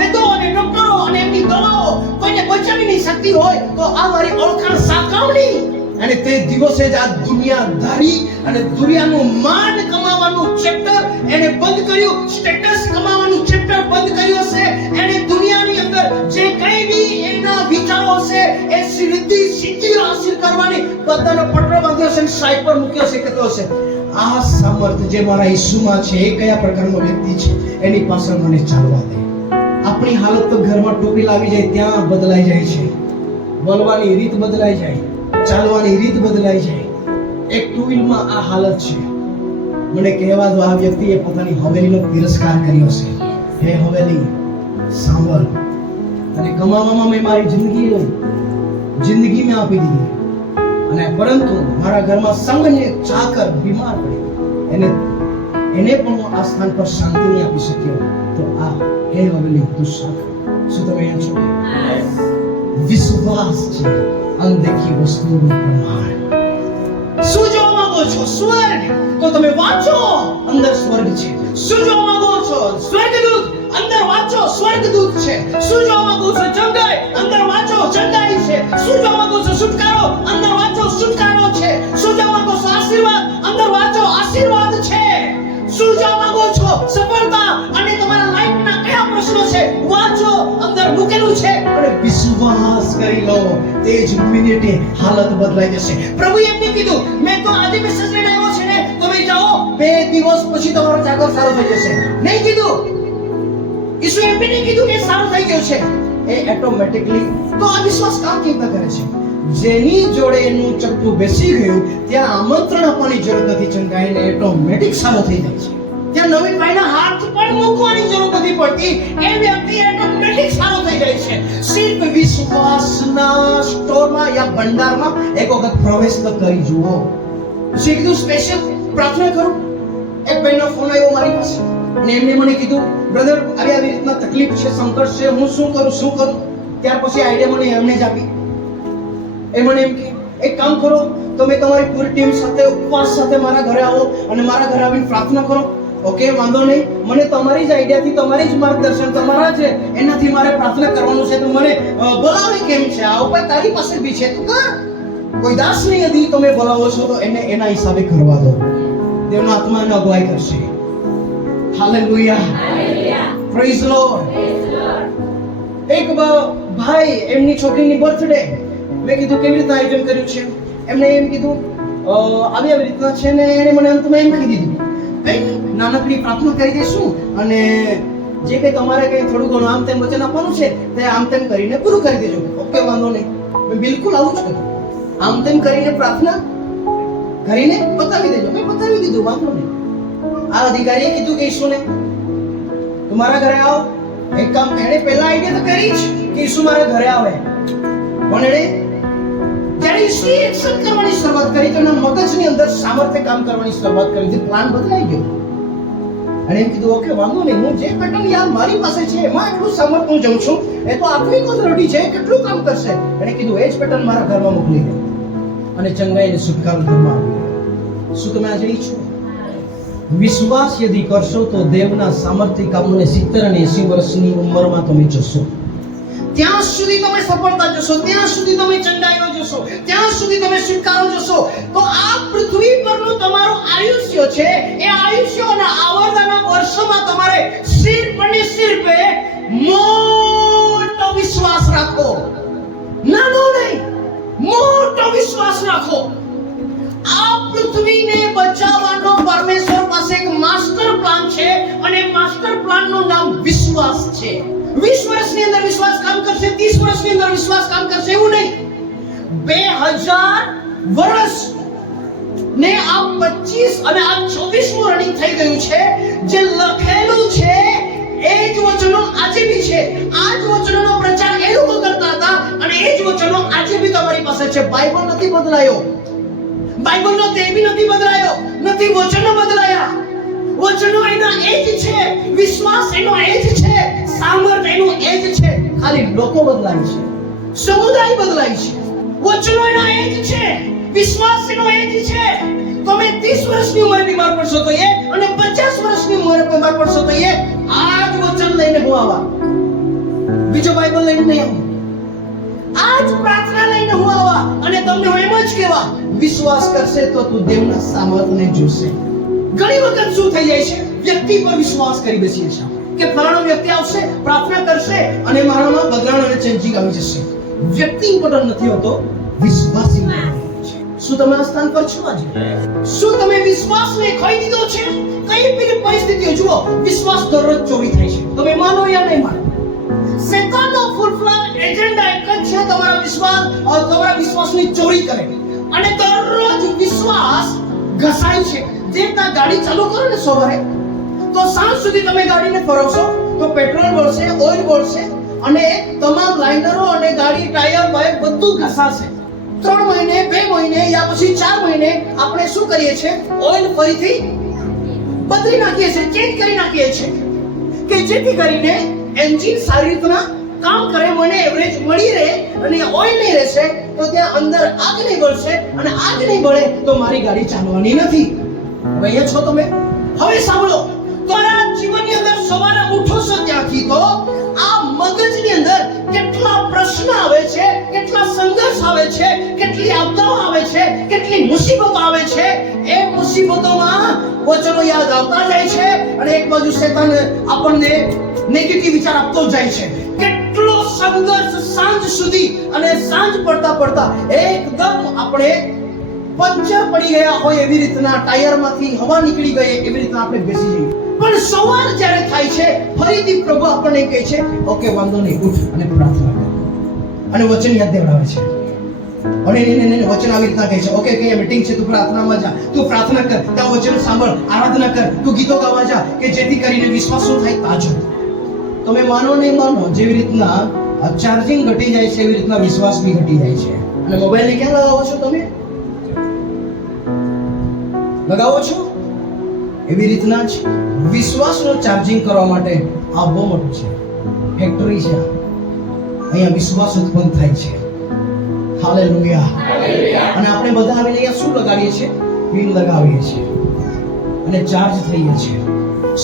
વેદો અને ડોક્ટરો અને એમની દવાઓ કોઈને બચાવી નહીં શકતી હોય તો આ મારી ઓળખાણ શા કામની? અને તે દિવસે જ આ દુનિયાદારી અને દુનિયાનું માન કમાવાનું ચેપ્ટર એને બંધ કર્યું, સ્ટેટસ કમાવાનું ચેપ્ટર બંધ કર્યું હશે. એને દુનિયાની અંદર જે કંઈ બી એના વિચારો હશે એ સીધી હાસિલ કરવાની બધાનો પટરો બાંધ્યો હશે, સાઈડ પર મૂક્યો હશે. કહેતો હશે આ સામર્થ્ય જે મારા ઈસુમાં છે એ કયા પ્રકારનો વ્યક્તિ છે એની પાછળ મને ચાલવા દે. આપણી હાલત તો ઘરમાં ટોપી લાવી જાય ત્યાં બદલાઈ જાય છે, બોલવાની રીત બદલાઈ જાય, ચાલવાની રીત બદલાઈ જાય. એક ટુ વ્હીલમાં આ હાલત છે. મને કહેવા દો આ વ્યક્તિએ પોતાની હવેલીનો તિરસ્કાર કર્યો છે. હે હવેલી સાંભળ, અને કમાવામાં મેં મારી જિંદગી મેં આપી દીધી અને પરંતુ મારા ઘરમાં સંઘને ચાકર બીમાર પડી એને પણ હું આ સ્થાન પર શાંતિ નહીં આપી શક્યો. તો આ હે હવેલી તું સાંભળ. શું તમે અહીંયા છો? વિશ્વાસ છે અનદેખી વસ્તુનું પ્રમાણ. શું જોવા માંગો છો? સ્વર્ગ? તો તમે વાંચો, અંદર સ્વર્ગ છે. શું જોવા માંગો છો? સ્વર્ગદૂત? અંદર વાંચો, સ્વર્ગદૂત છે. શું જોવા માંગો છો? જંગલ? અંદર વાંચો, જંગલ છે. શું જોવા માંગો છો? છુટકારો? અંદર વાંચો, છુટકારો છે. શું જોવા માંગો છો? આશીર્વાદ? અંદર વાંચો, આશીર્વાદ છે. શું જોવા માંગો છો? સફળતા અને તમારા લાઈફના કયા પ્રશ્નો છે? વાંચો. ઉપર મૂકેલું છે અને વિશ્વાસ કરી લો, તે જ મિનિટે હાલત બદલાઈ જશે. પ્રભુએ એમને કીધું, મેં તો આજે મેસેજ લઈને આવ્યો છે ને, તમે જાઓ, 2 દિવસ પછી તમારો ચાકર સારો થઈ જશે. નહીં કીધું. ઈસુ એમ નહીં કીધું કે સારો થઈ ગયો છે. એ ઓટોમેટિકલી. તો આ વિશ્વાસ કામ કેવી રીતે કરે છે? જેની જોડે એનું ચપટું બેસી ગયું ત્યાં આમંત્રણ આપવાની જરૂર નથી, ચંગાઈને ઓટોમેટિક સારો થઈ જાય છે. ત્યાં નવી ભાઈના હાથ પણ મૂકવાની જરૂર નથી પડતી, એ વ્યક્તિ ઓટોમેટિક સારો થઈ જાય છે. સિર્ફ વિશ્વાસના સ્ટોરમાં યા ભંડારમાં એક વખત પ્રવેશ તો કરી જુઓ. કીધું સ્પેશિયલ પ્રાર્થના કરું. એક ભાઈનો ફોન આવ્યો મારી પાસે અને એમને મને કીધું, બ્રધર આવી રીતના તકલીફ છે, સંકટ છે, હું શું કરું. ત્યાર પછી આઈડિયા મને એમને જ આપી. એ મને એમ કે એક કામ કરો, તમે તમારી પૂરી ટીમ સાથે ઉપવાસ સાથે મારા ઘરે આવો અને મારા ઘરે આવીને પ્રાર્થના કરો. ઓકે, વાંધો નહીં. મને તમારી જ આઈડિયાથી, તમારી જ માર્ગદર્શન, તમારા જ એનાથી મારે પ્રાર્થના કરવાનું છે. તો મને બોલાવે કેમ છે? આ ઉપાય તારી પાસે બી છે, તું કર. કોઈ દાસ નહીં હતી, તમે બોલાવો છો તો એને એના હિસાબે કરવા દો. દેવના આત્માને અગવાઈ કરશે. Hallelujah, praise lord. એક ભાઈ, એમની છોકરીની બર્થડે, મેં કીધું કેવી રીતે આયોજન કર્યું છે? એમને એમ કીધું આવી રીતના છે ને. એને મને અંતમાં એમ કહી દીધું, કઈ નાનકડી પ્રાર્થના કરી દઈશું અને જે કઈ તમારે કઈ થોડું ઘણું આમ તેમ વચન આપવાનું છે તે આમ તેમ કરીને પૂરું કરી દેજો. ઓકે, વાંધો નહીં. મેં બિલકુલ આવું જ કર્યું. આમ તેમ કરીને પ્રાર્થના કરીને બતાવી દેજો. મેં બતાવી દીધું, વાંધો નહીં. આ અધિકારીએ કીધું કે ઈસુને તું મારા ઘરે આવ. એક કામ, એને પહેલા આઈડિયા તો કરી જ કે ઈસુ મારા ઘરે આવે, પણ એને જ્યારે ઈસુએ એક્શન કરવાની શરૂઆત કરી તો એના મગજની અંદર સામર્થ્ય કામ કરવાની શરૂઆત કરી હતી. પ્લાન બદલાઈ ગયો અને એમ કીધું, ઓકે વાંધો નહીં, હું જે પેટર્ન યાર મારી પાસે છે એમાં એટલું સામર્થ્ય હું જઉં છું, એ તો આત્મિક ઓથોરિટી છે, કેટલું કામ કરશે. એને કીધું એ જ પેટર્ન મારા ઘરમાં મોકલી દે અને ચંગાઈને સુખાર ઘરમાં આવી. શું તમે આજે ઈચ્છો? વિશ્વાસ યદી કરશો તો દેવના સામર્થ્ય કામોને 70 અને 80 વર્ષની ઉંમરમાં તમે જોશો. ત્યાં સુધી તમે સફળતા જોશો, ત્યાં સુધી તમે ચંગાઈઓ જોશો, ત્યાં સુધી તમે છુટકારો જોશો. તો આ પૃથ્વી પરનું તમારું આયુષ્ય છે, એ આયુષ્યના આવરદાના વર્ષોમાં તમારે સિર્ફ અને સિર્ફ મોટો વિશ્વાસ રાખો. નાનો નહીં, મોટો વિશ્વાસ રાખો. આ પૃથ્વીને બચાવવાનો પરમેશ્વર પાસે એક માસ્ટર પ્લાન છે અને માસ્ટર પ્લાનનું નામ વિશ્વાસ છે. 20 વર્ષની અંદર વિશ્વાસ કામ કરશે, 30 વર્ષની અંદર વિશ્વાસ કામ કરશે, એવું નહીં. 2000 વર્ષ ને આ 25 અને આ 24મું રનિંગ થઈ ગયું છે. જે લખેલું છે એ જ વચનો આજે બી છે. આ જ વચનોનો પ્રચાર એ લોકો કરતા હતા અને એ જ વચનો આજે બી તમારી પાસે છે. બાઇબલ નથી બદલાયો, બાઇબલનો તે બી નથી બદલાયો, નથી વચનો બદલાયા. વચનો એના એ જ છે, વિશ્વાસ એનો એ જ છે, સામર્થ્ય એનું એ જ છે. ખાલી લોકો બદલાય છે, સમુદાય બદલાય છે. વચનો એના એ જ છે, વિશ્વાસ એનો એ જ છે. તમે 30 વર્ષની ઉંમરે બીમાર પડશો તો એ, અને 50 વર્ષની ઉંમરે બીમાર પડશો તો એ. આ જ વચન લઈને હું આવા, બીજો બાઇબલ લઈને નહીં આવું. આ જ પ્રાર્થના લઈને હું આવા અને તમને હું એમ જ કહેવા, વિશ્વાસ કરશે તો તું દેવના સામર્થ્યને જોશે. ઘણી વખત શું થઈ જાય છે, વ્યક્તિ પર વિશ્વાસ કરી બેસીએ છીએ કે ફલાણો વ્યક્તિ આવશે, પ્રાર્થના કરશે અને મારામાં બદલાણ અને ચેન્જિંગ આવી જશે. વ્યક્તિ ઇમ્પોર્ટન્ટ નથી હોતો, વિશ્વાસ ઇમ્પોર્ટન્ટ છે. શું તમે આ સ્થાન પર છો આજે? શું તમે વિશ્વાસને ખોઈ દીધો છે? કઈ બી પરિસ્થિતિઓ જુઓ, વિશ્વાસ દરરોજ ચોરી થાય છે. તમે માનો યા નહીં માનો, શેતાનનો ફૂલ ફ્લેમ એજન્ડા એક જ છે, તમારા વિશ્વાસની ચોરી કરે. અને દરરોજ વિશ્વાસ ઘસાય છે. જે ત્યાં ગાડી ચાલુ કરો ને સવારે, તો સાંજ સુધી તમે ગાડીને ફરવશો તો પેટ્રોલ બળશે, ઓઇલ બળશે અને તમામ લાઇનરો અને ગાડી ટાયર બાયર બધું ઘસાશે. 3 મહિને, 2 મહિને યા પછી 4 મહિને આપણે શું કરીએ છીએ? ઓઇલ ફરીથી બદલી નાખીએ છીએ, ચેન્જ કરી નાખીએ છીએ કે જેથી કરીને એન્જિન સારી રીતના કામ કરે, મને એવરેજ મળી રહે અને ઓઇલ નહીં રહેશે તો ત્યાં અંદર આગ નહીં બળશે અને આગ નહીં બળે તો મારી ગાડી ચાલવાની નથી. હવે અહીંયા છો તમે. હવે સાંભળો, તમારા જીવનની અંદર સવારે ઉઠો છો ત્યાંથી તો આ મગજની અંદર કેટલા પ્રશ્ન આવે છે, કેટલા સંઘર્ષ આવે છે, કેટલી આપદાઓ આવે છે, કેટલી મુસીબતો આવે છે. એ મુસીબતોમાં વચનો યાદ આવતા જાય છે અને એક બાજુ શેતાન આપણને નેગેટિવ વિચાર આપતો જાય છે. કેટલો સંઘર્ષ સાંજ સુધી, અને સાંજ પડતા પડતા એકદમ આપણે પંચર પડી ગયા હોય એવી રીતના, ટાયરમાંથી હવા નીકળી ગઈ એવી રીતના આપણે બેસી જઈએ. પણ સવાર જ્યારે થાય છે, ફરીથી પ્રભુ આપણને કહે છે, ઓકે વાંધો નહીં, ઉઠ અને પ્રાર્થના કર. અને વચન યાદ દેવડાવે છે. અને એને વચન આવી રીતના કહે છે, ઓકે કઈ મીટિંગ છે, તું પ્રાર્થનામાં જા, તું પ્રાર્થના કર, ત્યાં વચન સાંભળ, આરાધના કર, તું ગીતો ગાવા જા, કે જેથી કરીને વિશ્વાસ શું થાય, તાજો. તમે માનો નહીં માનો, જેવી રીતના ચાર્જિંગ ઘટી જાય છે એવી રીતના વિશ્વાસ બી ઘટી જાય છે. અને મોબાઈલને ક્યાં લગાવો છો તમે? લગાવો છો? એવી રીતના જ વિશ્વાસનો ચાર્જિંગ કરવા માટે આ બહુ મોટું છે, ફેક્ટરી છે. અહીંયા વિશ્વાસ ઉત્પન્ન થાય છે. હાલેલુયા. અને આપણે બધા આવીને અહીંયા શું લગાડીએ છીએ? પિન લગાવીએ છીએ અને ચાર્જ થઈએ છીએ.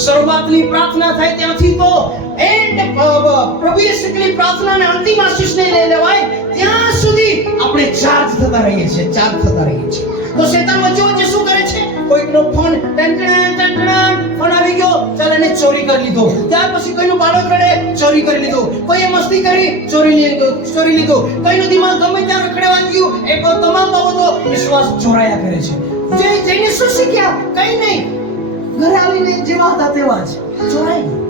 શરૂઆતની પ્રાર્થના થાય ત્યાંથી તો એન્ડ પ્રભુ ઈસુની પ્રાર્થનાને અંતિમ આશીષને લઈ લેવાય ત્યાં સુધી આપણે ચાર્જ થતા રહીએ છીએ, ચાર્જ થતા રહીએ છીએ. તો શેતાન વચ્ચે વચ્ચે શું કરે છે? કોઈકનો ફોન ફોન આવી ગયો, ચાલ એને ચોરી કરી લીધો. ત્યાર પછી કોઈનું બાળક રડે, ચોરી કરી લીધો. કોઈએ મસ્તી કરી, ચોરી લીધો. કોઈનું દિમાગ ગમે ત્યાં રખડવા ગયું, એ તમામ બાબતો વિશ્વાસ ચોરાયા કરે છે. જઈને શું શીખ્યા? કઈ નહીં, ઘરે આવીને જેવા હતા તેવા જ ચોરાઈ ગયા.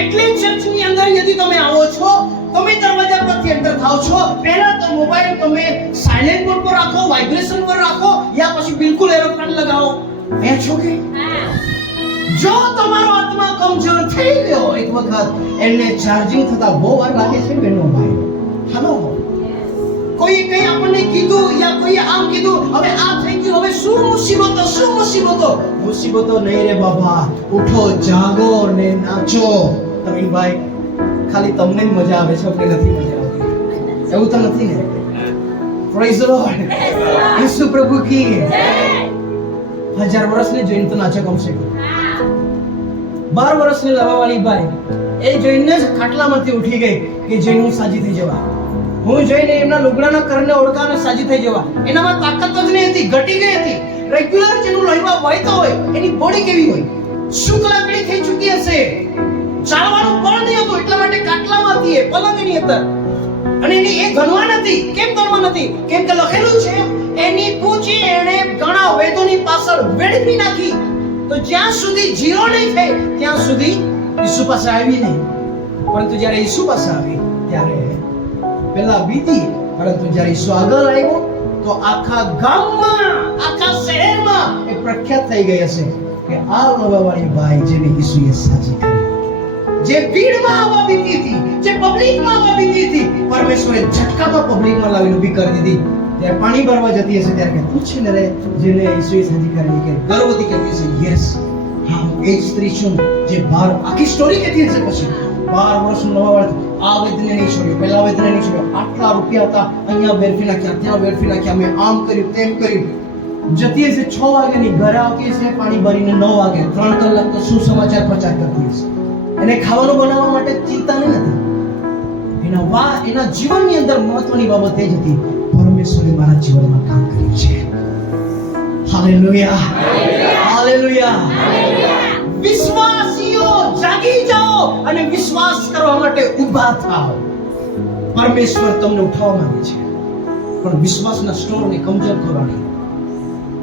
એટલે ચર્ચની અંદર यदि તમે આવો છો, તમે દરવાજા પરથી એન્ટર થાઓ છો, પહેલા તો મોબાઈલ તમે સાયલેન્ટ મોડ પર રાખો, વાઇબ્રેશન પર રાખો, યા પછી બિલકુલ એરોપ્લેન લગાવો. એ છો કે જો તમારો આત્મા કમજોર થઈ ગયો એક વખત, એને ચાર્જિંગ થતા બહુ વાર લાગે છે બેનો ભાઈ. હાલો, કોઈ કઈ આપણને કીધું યા કોઈ આમ કીધું, હવે આ થઈ ગયું, હવે શું મુસીબતો? મુસીબતો નહીં રે બાબા, ઉઠો, જાગો ને નાચો. નવીનભાઈ, ખાલી તમને જ મજા આવે છે, અમને નથી મજા આવતી, એવું તો નથી ને? Praise the lord. ઈસુ પ્રભુ કી જય. 1000 વર્ષની જોઈને તો નાચે કમસે કમ. 12 વર્ષની લવાવાળી બાઈ એ જોઈને જ ખાટલામાંથી ઉઠી ગઈ કે જઈને હું સાજી થઈ જવા. હું જોઈને એમના લુગડાના કરને ઓળખાને સાજી થઈ જવા. એનામાં તાકાત જ નહીં હતી, ઘટી ગઈ હતી. રેગ્યુલર જેનું લોહીમાં વહેતો હોય એની બોડી કેવી હોય? શુક્લાકડી થઈ ચૂકી હશે, ચાલવાનું પણ નહીં હતું, એટલા માટે કાટલામાં હતી, એ પલંગની અંદર. અને એને એ ગણવા નથી. કેમ ગણવા નથી? કેમ કે લખેલું છે એની પૂંછી એણે ઘણા વેદોની પાછળ વેડફી નાખી. તો જ્યાં સુધી જીરો નહીં થાય ત્યાં સુધી ઈસુ પાસે આવી નહીં. પરંતુ જ્યારે ઈસુ પાસે આવી ત્યારે પેલા બીતી, પરંતુ જ્યારે ઈસુ આગળ આવ્યો તો આખા ગામમાં, આખા શહેરમાં એ પ્રખ્યાત થઈ ગઈ હશે કે આ લવાવાળી બાઈ જેને ઈસુએ સાજી કરી. જે ભીડમાં આવવા બીતી હતી, જે પબ્લિકમાં આવવા બીતી હતી, પરમેશ્વરે ઝટકામાં પબ્લિકમાં લાવીને ઊભી કરી દીધી. ત્યારે પાણી ભરવા જતી હશે ત્યારે કે તું છે ને રે જેને ઈસુએ સાજી કરી, કે ગર્વથી કહેતી હશે, યસ, હા હું એ જ સ્ત્રી છું જે આખી સ્ટોરી કહેતી હશે. પછી 12 વર્ષનો લવાવાળી આ વેદને નહીં છોડ્યો, પેલા વેદને નહીં છોડ્યો, આટલા રૂપિયા હતા, અહીંયા વેડફી નાખ્યા, ત્યાં વેડફી નાખ્યા, મેં આમ કર્યું, તેમ કર્યું. જતી હશે 6 વાગ્યાની, ઘરે આવતી હશે પાણી ભરીને 9 વાગે, 3 કલાક તો શું સમાચાર પ્રચાર કરતી હશે. એને ખાવાનું બનાવવા માટે ચિંતા નહીં હતી. એના જીવનની અંદર મહત્વની બાબત એ જ હતી, પરમેશ્વરે મારા જીવનમાં કામ કર્યું છે. Hallelujah, hallelujah. વિશ્વાસીઓ જાગી જાઓ અને વિશ્વાસ કરવા માટે ઊભા થાઓ. પરમેશ્વર તમને ઉઠાવવા માંગે છે, પણ વિશ્વાસના સ્ટોરને કમજોર કરવાની.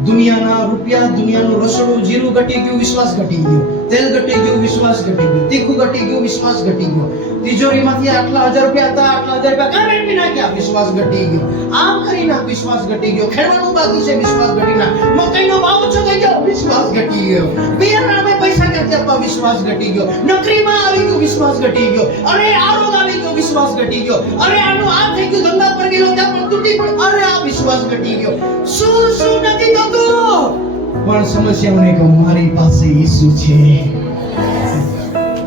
દુનિયાના રૂપિયા, દુનિયાનું રસોડું, જીરું ઘટી ગયું, વિશ્વાસ ઘટી ગયો. તેલ ઘટી ગયું, વિશ્વાસ ઘટી ગયો. તીખું ઘટી ગયું, વિશ્વાસ ઘટી ગયો. તિજોરીમાંથી આટલા 1000 રૂપિયા હતા, આટલા 1000 રૂપિયા કાઢી વેડફી નાખ્યા, વિશ્વાસ ઘટી ગયો. આમ કરીને વિશ્વાસ ઘટી ગયો. ખેડવાનું બાકી છે, વિશ્વાસ ઘટી ના. મકાઈનો ભાવ ઓછો થઈ ગયો, વિશ્વાસ ઘટી ગયો. બિયારણ નામે પૈસા ક્યાંથી આપવા, વિશ્વાસ ઘટી ગયો. નોકરીમાં આવી ગયો, વિશ્વાસ ઘટી ગયો. અરે આ રોગ આવી ગયો, વિશ્વાસ ઘટી ગયો. અરે આનું આ થઈ ગયું, ધંધા પર ગયો, ત્યાં પણ તૂટી પડી, અરે આ વિશ્વાસ ઘટી ગયો. શું નથી થતું? પણ સમસ્યાઓને કહું, મારી પાસે ઈસુ છે.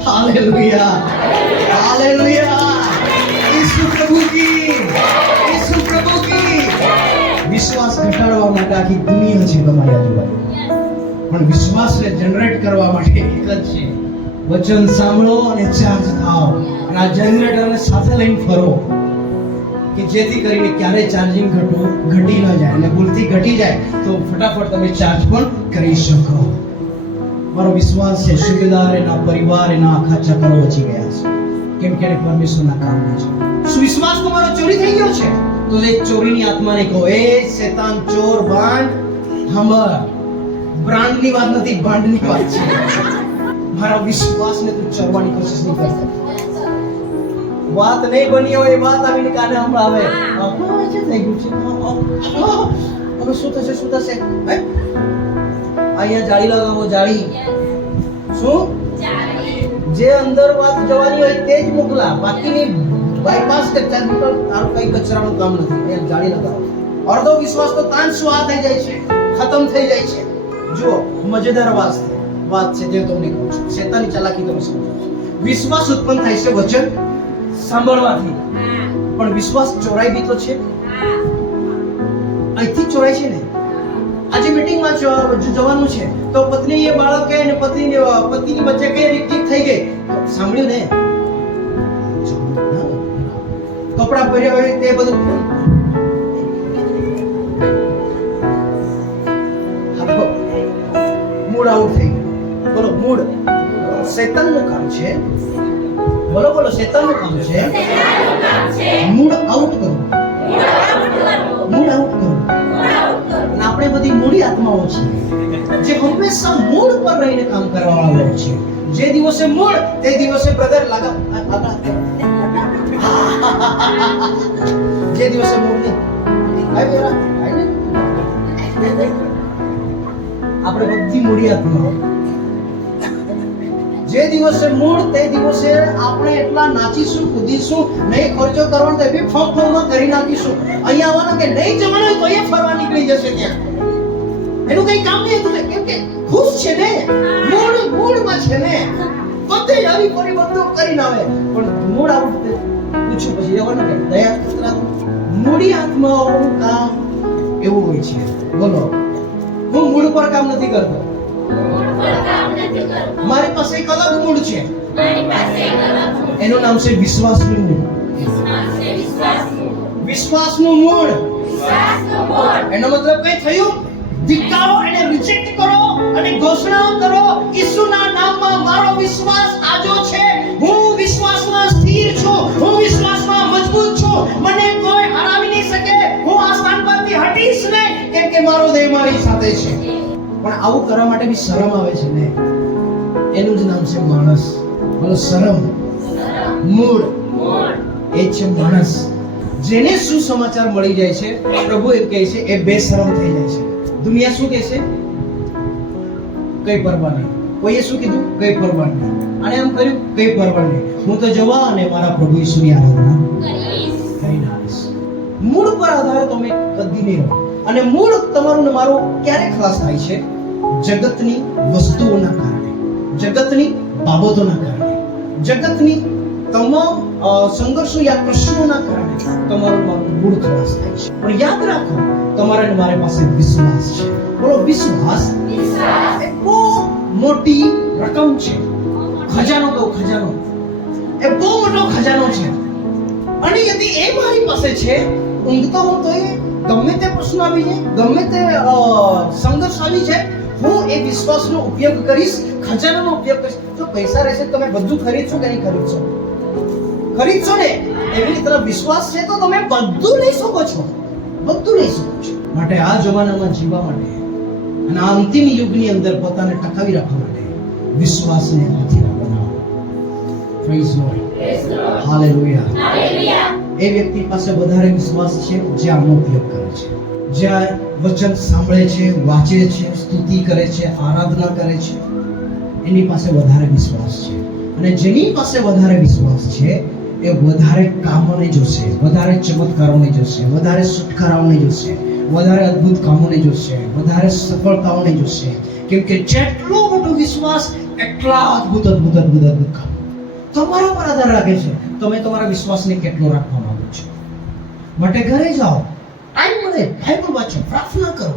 Hallelujah, hallelujah. ઈસુ પ્રભુ કી, ઈસુ પ્રભુ કી. વિશ્વાસ ઘટાડવા માટે આખી દુનિયા છે તમારી આજુબાજુ, પણ વિશ્વાસને જનરેટ કરવા માટે એક જ છે, વચન સાંભળો અને ચાર્જ થાઓ. અને આ જનરેટરને સાથે લઈને ફરો કે જેથી કરીને ક્યારે ચાર્જિંગ ઘટી ન જાય, અને ભૂલથી ઘટી જાય તો ફટાફટ તમે ચાર્જ પણ કરી શકો. મારો વિશ્વાસ છે સુબેદાર, એના પરિવાર, એના આખા ચક્રો બચી ગયા છે, કેમ કે પરમેશ્વરના કામને છે. શું વિશ્વાસ તમારો ચોરી થઈ ગયો છે? તો એ ચોરીની આત્માને કહો, એ શેતાન, ચોર, ભાંડ, સાંભળ, બ્રાન્ડની વાત નથી, ભાંડની વાત છે. મારા વિશ્વાસને તું ચોરવાની કોશિશ નહીં કરતો. વાત નહીં બની હોય એ વાત આવીને કાને સંભળાવે. શું થઈ ગયું છે? હવે શું થશે? શું થશે? અહીંયા જાળી લગાવો, જાળી. શું? જે અંદર વાત જવાની હોય તે જ મોકલા, બાકીની બાયપાસ કરતા તારું કઈ કચરાનું કામ નથી. અહીંયા જાળી લગાવો. અડધો વિશ્વાસ તો તાન સ્વા થઈ જાય છે, ખતમ થઈ જાય છે. જુઓ, મજેદાર વાત છે જે તમને કહું છું. શેતાની ચાલાકી તમે સમજો. વિશ્વાસ ઉત્પન્ન થાય છે વચન સાંભળવાથી, પણ વિશ્વાસ ચોરાય બી તો છે. અહીંથી ચોરાય છે ને. આજે મીટિંગમાં જવાનું છે તો પત્ની એ બાળકે અને પતિની વચ્ચે કઈ રીત થઈ ગઈ, સાંભળ્યું ને? કપડા પહેર્યા હોય તે બધું મૂડ આઉટ થઈ ગયું. બોલો, મૂડ શેતાનનું કામ છે. બોલો બોલો, શેતાનનું કામ છે મૂડ આઉટ કરવું. મૂડ આઉટ કરવું. અને આપણે બધી મૂડી આત્માઓ છીએ જે હંમેશા મૂડ પર રહીને કામ કરવાવાળા છે. જે દિવસે મૂડ તે દિવસે બ્રધર લાગા, જે દિવસે મૂડ નહીં આપણે બધી મૂડી આત્માઓ. જે દિવસે મૂડ તે દિવસે આપણે એટલા નાચીશું, કૂદીશું, નહીં ખર્ચો કરવાનો તો બી ફોર્મમાં કરી નાખીશું. અહીંયા આવવાનું કે નહીં જવાનું હોય તો એ ફરવા નીકળી જશે. ત્યાં એનું કઈ કામ નહીં હતું, કેમ કે ખુશ છે ને, મૂડમાં છે ને. બધે આવી પરિબંધો કરીને આવે, પણ મૂડ આવું પૂછ્યું પછી જવાનું કે દયા પુત્ર. મૂડી આત્માઓનું કામ એવું હોય છે. બોલો, હું મૂડ પર કામ નથી કરતો. મારી પાસે એક અલગ મૂડ છે. એનું નામ છે વિશ્વાસનું મૂડ. વિશ્વાસનું મૂડ. એનો મતલબ કઈ થયું? ધિક્કારો અને રિજેક્ટ કરો અને ઘોષણા કરો, ઈસુના નામમાં મારો વિશ્વાસ તાજો છે. હું વિશ્વાસમાં સ્થિર છું, હું વિશ્વાસમાં મજબૂત છું. મને કોઈ હરાવી નહીં શકે. હું આ સ્થાન પરથી હટીશ નહીં, કેમ કે મારો દેહ મારી સાથે છે. પણ આવું કરવા માટે બી શરમ આવે છે ને. એનું જ નામ છે માણસ. બોલો, શરમ. મૂળ એ છે માણસ. જેને સુસમાચાર મળી જાય છે, પ્રભુ એમ કહે છે એ બેશરમ થઈ જાય છે. દુનિયા શું કહે છે? કઈ પરવા નહીં. કોઈએ શું કીધું? કઈ પરવા નહીં. અને એમ કર્યું, કઈ પરવા નહીં. હું તો જવા અને મારા પ્રભુ ઈસુની આરાધના કરીને આવીશ. મૂળ પર આધારે તમે કદી નહીં રહો. અને મૂળ તમારું ને મારું ક્યારે ખલાસ થાય છે? જગતની વસ્તુઓના કારણે, જગતની બાબતોના કારણે, જગતની તમામ સંઘર્ષો યા પ્રશ્નોના કારણે તમારું મારું મૂળ ખલાસ થાય છે. પણ યાદ રાખો, તમારા ને મારી પાસે વિશ્વાસ છે. બોલો, વિશ્વાસ એ બહુ મોટી રકમ છે. ખજાનો કહો, ખજાનો. એ બહુ મોટો ખજાનો છે. અને યદી એ મારી પાસે છે, ઊંઘતો હું તો એ ગમે તે પ્રશ્ન આવી જાય, ગમે તે સંઘર્ષ આવી જાય, હું એ વિશ્વાસનો ઉપયોગ કરીશ, ખજાનાનો ઉપયોગ કરીશ. જો પૈસા રહેશે તમે બધું ખરીદશો કે નહીં ખરીદશો? ખરીદશો ને. એવી રીતે વિશ્વાસ છે તો તમે બધું લઈ શકો છો, બધું લઈ શકો છો. માટે આ જમાનામાં જીવવા માટે અને આ અંતિમ યુગની અંદર પોતાને ટકાવી રાખવા માટે વિશ્વાસને હથિયાર બનાવો. Praise lord, hallelujah. એ વ્યક્તિ પાસે વધારે વિશ્વાસ છે જે આનો ઉપયોગ કરે છે, જે વચન સાંભળે છે, વાંચે છે, સ્તુતિ કરે છે, આરાધના કરે છે. એની પાસે વધારે વિશ્વાસ છે. અને જેની પાસે વધારે વિશ્વાસ છે એ વધારે કામોને જોશે, વધારે ચમત્કારોને જોશે, વધારે છુટકારાઓને જોશે, વધારે અદ્ભુત કામોને જોશે, વધારે સફળતાઓને જોશે. કેમ કે જેટલો મોટો વિશ્વાસ એટલા અદ્ભુત કામ. તમારા પર આધાર રાખે છે તમે તમારા વિશ્વાસને કેટલો રાખવા માંગો છો. માટે ઘરે જાઓ, ટાઈમ મળે બાઇબલ વાંચો, પ્રાર્થના કરો.